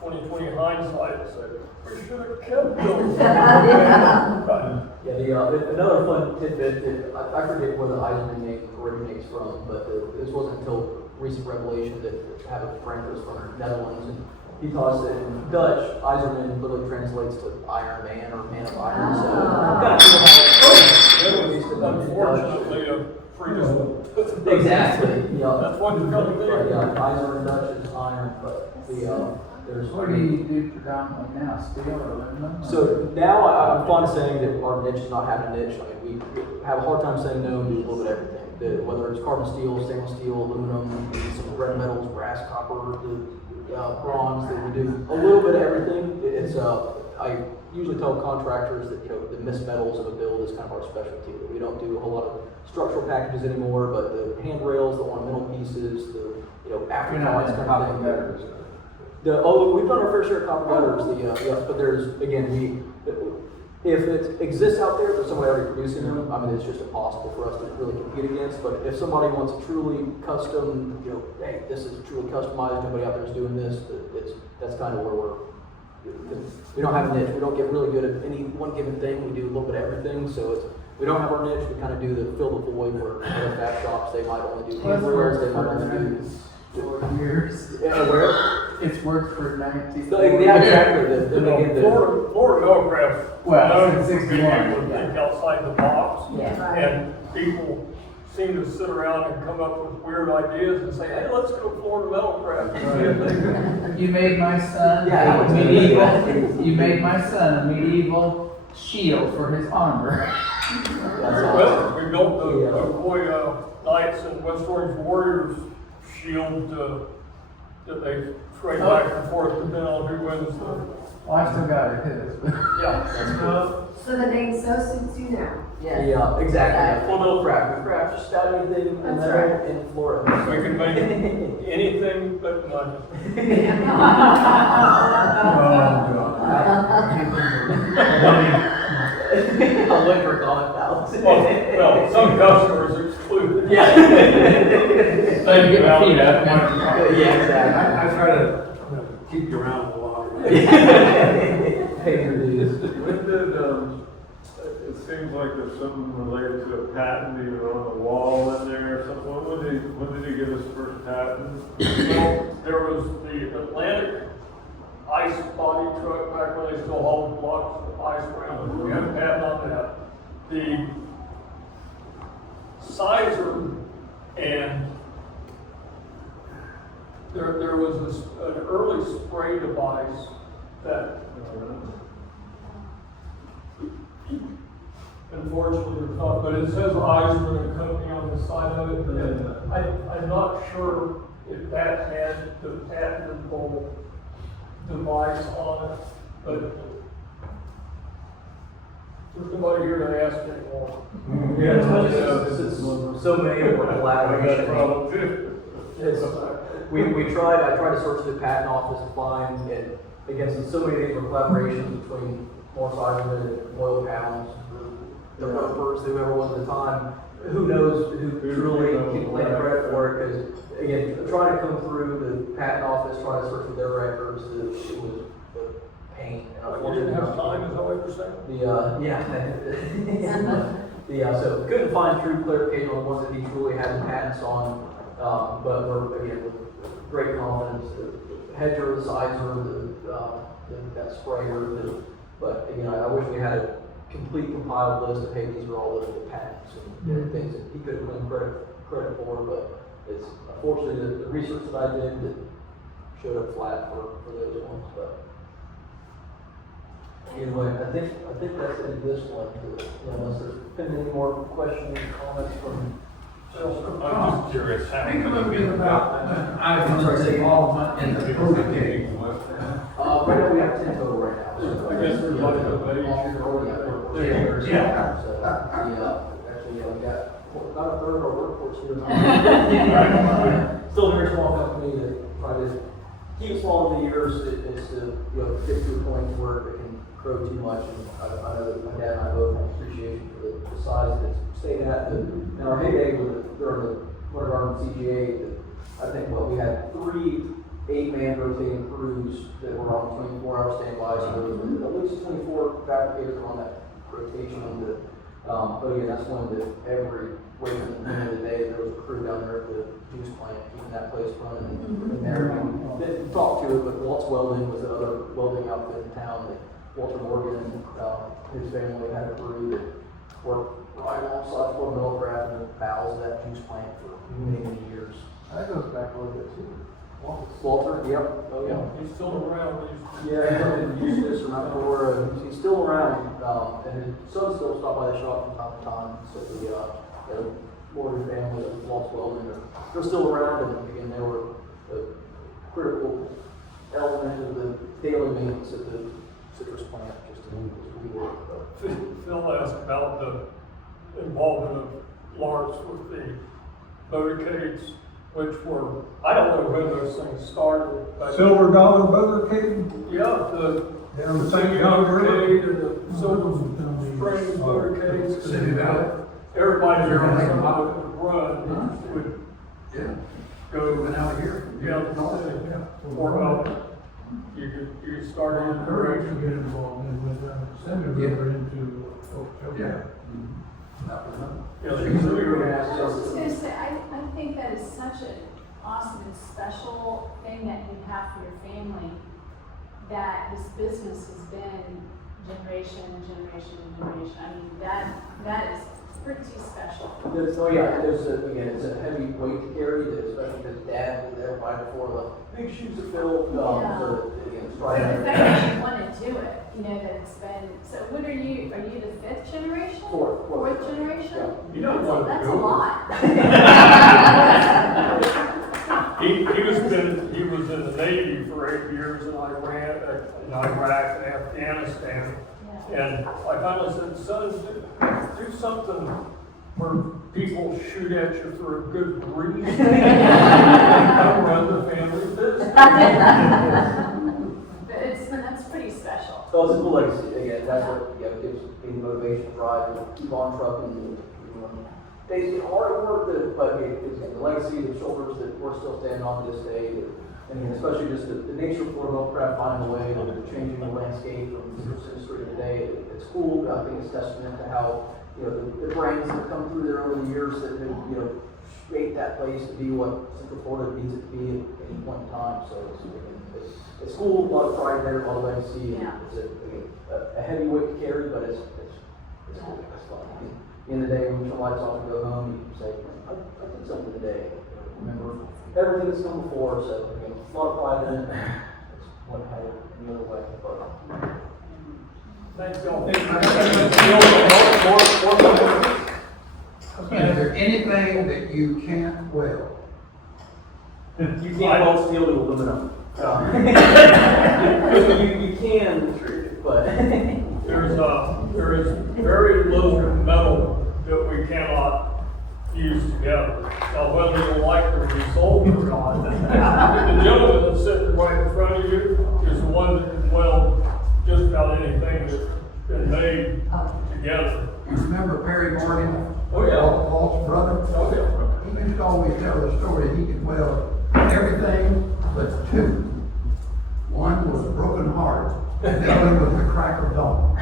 2020 hindsight, said, we should have kept those. Right. Yeah, another fun tidbit, I forget where the Iserman name originates from, but this wasn't until recent revelation that I have a friend who's from the Netherlands, and he taught us that in Dutch, Iserman literally translates to Iron Man or Man of Iron, so kind of cool how Unfortunately, a freedom. Exactly, yeah. That's what it's gonna be. Right, yeah, Iserman Dutch is iron, but there's. What do you do predominantly now, steel or aluminum? So now I'm fond of saying that our niche is not having a niche. I mean, we have a hard time saying no and do a little bit of everything. Whether it's carbon steel, stainless steel, aluminum, some red metals, brass, copper, bronze, that we do a little bit of everything. I usually tell contractors that, the missed metals of a build is kind of our specialty. That we don't do a whole lot of structural packages anymore, but the handrails, the ornamental pieces, the, afterthoughts kind of thing. We've done our fair share of copper gutters, yes, but there's, again, if it exists out there, there's somebody already producing them, I mean, it's just impossible for us to really compete against, but if somebody wants a truly custom, hey, this is truly customized, nobody out there is doing this, that's kind of where we don't have a niche, we don't get really good at any one given thing, we do a little bit of everything, so we don't have our niche, we kind of do the fill the void where other fab shops, they might only do handrails, they might only do. 4 years. Yeah, where? It's worked for 19. Yeah, exactly. Florida Metal Craft. Well, known since for being 61, able to yeah. think outside the box. Yeah. And people seem to sit around and come up with weird ideas and say, hey, let's go Florida Metal Craft and see if they can. You made my son Yeah, a medieval. You made my son a medieval shield for his armor. Well, we built the Ocoee Knights and West Orange Warriors shield that they trade back and forth depending on who wins the. Well, I still got it, his. Yeah. So the name so suits you now. Yeah, exactly. Full metal craft. We craft just about anything in That's there in Florida. We can make anything but money. I'll look for comment balance. Well, some customers excluded. Yeah. So you get my feet up. Yeah, exactly. I try to keep you around a little longer. Pay your dues. When did, it seems like there's something related to a patent either on the wall in there or something. When did he give his first patent? Well, there was the Atlantic ice body truck back when they still hauled blocks of ice around. We have a patent on that. The sizer and there was an early spray device that unfortunately was not, but it says Iserman and Company on the side of it. And I'm not sure if that had the patentable device on it, but there's nobody here to ask anymore. So many of our collaboration. I tried to search the patent office and find, and again, so many things were collaborations between Morris Iserman and Oil Pounds, the ropers, whoever was at the time. Who knows who truly can claim credit for it? Because again, trying to come through the patent office, trying to search for their records, it was paint. And You didn't have time, is that what you're saying? So couldn't find true clarification on the ones that he truly had the patents on, but we're, again, with great confidence, the hedger, the sizer, that sprayer, but again, I wish we had a complete compiled list of, hey, these are all the patents and things that he could have claimed credit for, but it's unfortunately the research that I did that showed up flat for those ones, but anyway, I think that's it, this one, unless there's been any more questions, comments from. I'm just curious, how Speak a little bit about Iserman's involvement in the motorcade. Right now, we have 10 total right now. So I guess there's like a lady. Yeah. So, actually, we got about a third of our workforce here now. Still a very small company that try to keep it small in the years. It's to, get to a point where it can grow too much. And I know that my dad and I both have appreciation for the size that it's stayed at. In our heyday, during one of our CGA, I think we had 3 8-man rotating crews that were on 24-hour standby, so there was at least 24 fabricators on that rotation. But again, that's when every week in the middle of the day, there was a crew down there at the juice plant, keeping that place running. And there, didn't talk to it, but Walt's Welding was the other welding outfit in town that Walter Morgan and his family had a crew that worked right alongside Fort Millcraft and the bowels of that juice plant for many, many years. That goes back a little bit too. Walter, yep, oh yeah. He's still around. Yeah, he's used this or he's still around, and his son still stop by the shop from time to time. So the Morgan family of Walt's Welding, they're still around, and again, they were a critical element of the daily maintenance of the citrus plant, just as we were. Phil asked about the involvement of Lawrence with the motorcades, which were, I don't know when those things started. But Silver Dollar motorcade? yeah, the Down the St. St. John John River? Motorcade and the Silver Springs motorcades. City Valley? Everybody You're that on had the something map. to run would Yeah. go, Moving out of here. or you could start in the direction. Get involved in with, send it over into, Yeah. Yeah, I was just gonna say, I think that is such an awesome and special thing that you have for your family, that this business has been generation and generation and generation. I mean, that is pretty special. It's a heavy weight to carry, especially because Dad was there right before the big shoes to fill. Yeah. So again, it's right The there. fact that you want to do it, that it's been, so what are you the 5th generation? Fourth generation? Yeah. You don't want to That's a do it. lot. He was in the Navy for 8 years in Iraq and Afghanistan. Yeah. And I finally said, son, do something where people shoot at you for a good reason. Don't run the family business. But that's pretty special. So it's a cool legacy. Again, that's what gives me the motivation to drive and keep on trucking. Days get hard at work, but it's the legacy, the shoulders that we're still standing on to this day. And especially just the nature of Fort Millcraft finding a way to changing the landscape of the citrus industry today. It's cool. I think it's testament to how the brains that have come through there over the years that have shaped that place to be what Central Florida needs it to be at any point in time. So it's cool. A lot of pride there, a lot of legacy. Yeah. It's a heavy weight to carry, but it's cool. It's fun. At the end of the day, when you turn the lights off and go home, you can say, I did something today. Remember everything that's come before. So again, a lot of pride in it. It's one had it any other way. But Thanks, y'all. Is there anything that you can't weld? you can't weld steel to aluminum. You can, but There is very little metal that we cannot fuse together. Now, whether you like the result or not, the gentleman that's sitting right in front of you is the one that can weld just about anything that's been made together. You remember Perry Morgan? Oh, yeah. Walt's brother? Oh, yeah. He used to always tell the story, he could weld everything but 2. One was a broken heart, Tell him with the crack of dawn.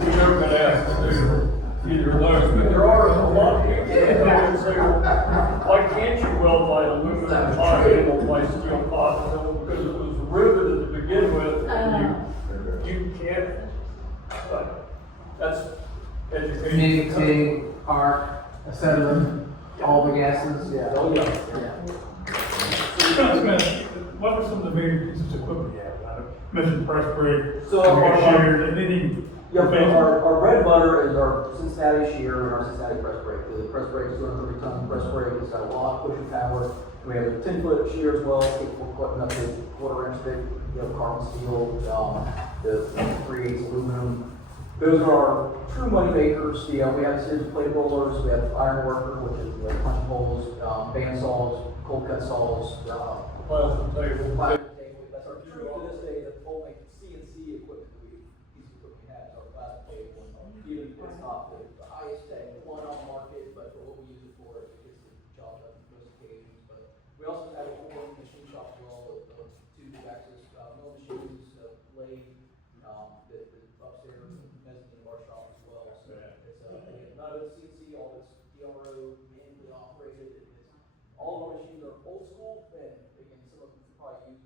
You've never been asked to do either of those, but there are a lot of people that would say, well, why can't you weld my aluminum pot handle my steel pot handle? Because it was riveted to begin with, and you can't, but that's education. Community, park, acetylene, all the gases. Yeah. Oh, yeah. What are some of the major pieces of equipment you have? Mentioned press brake, So shears, and any. Our bread and butter is our Cincinnati shear and our Cincinnati press brake. The press brake is 230 ton press brake. It's got a lot of pushing power. We have a 10-foot shear as well, capable of cutting up to quarter-inch thick, carbon steel, the 3/8 aluminum. Those are our true money makers. We have a series of plate rollers. We have iron worker, which is punch holes, band saws, cold cut saws, Plasma table. plasma table. That's our true to this day, the only CNC equipment piece of equipment we have is our plasma table. Even it's not the highest tech one on the market, but for what we use it for, it gets the job done on most occasions. But we also have a full machine shop as well, with two axis mill machines, lathe, the upstairs, mezzanine of our shop as well. So it's again, none of it's CNC, all of it's DRO, manually operated. All of our machines are old school, and again, some of them you probably use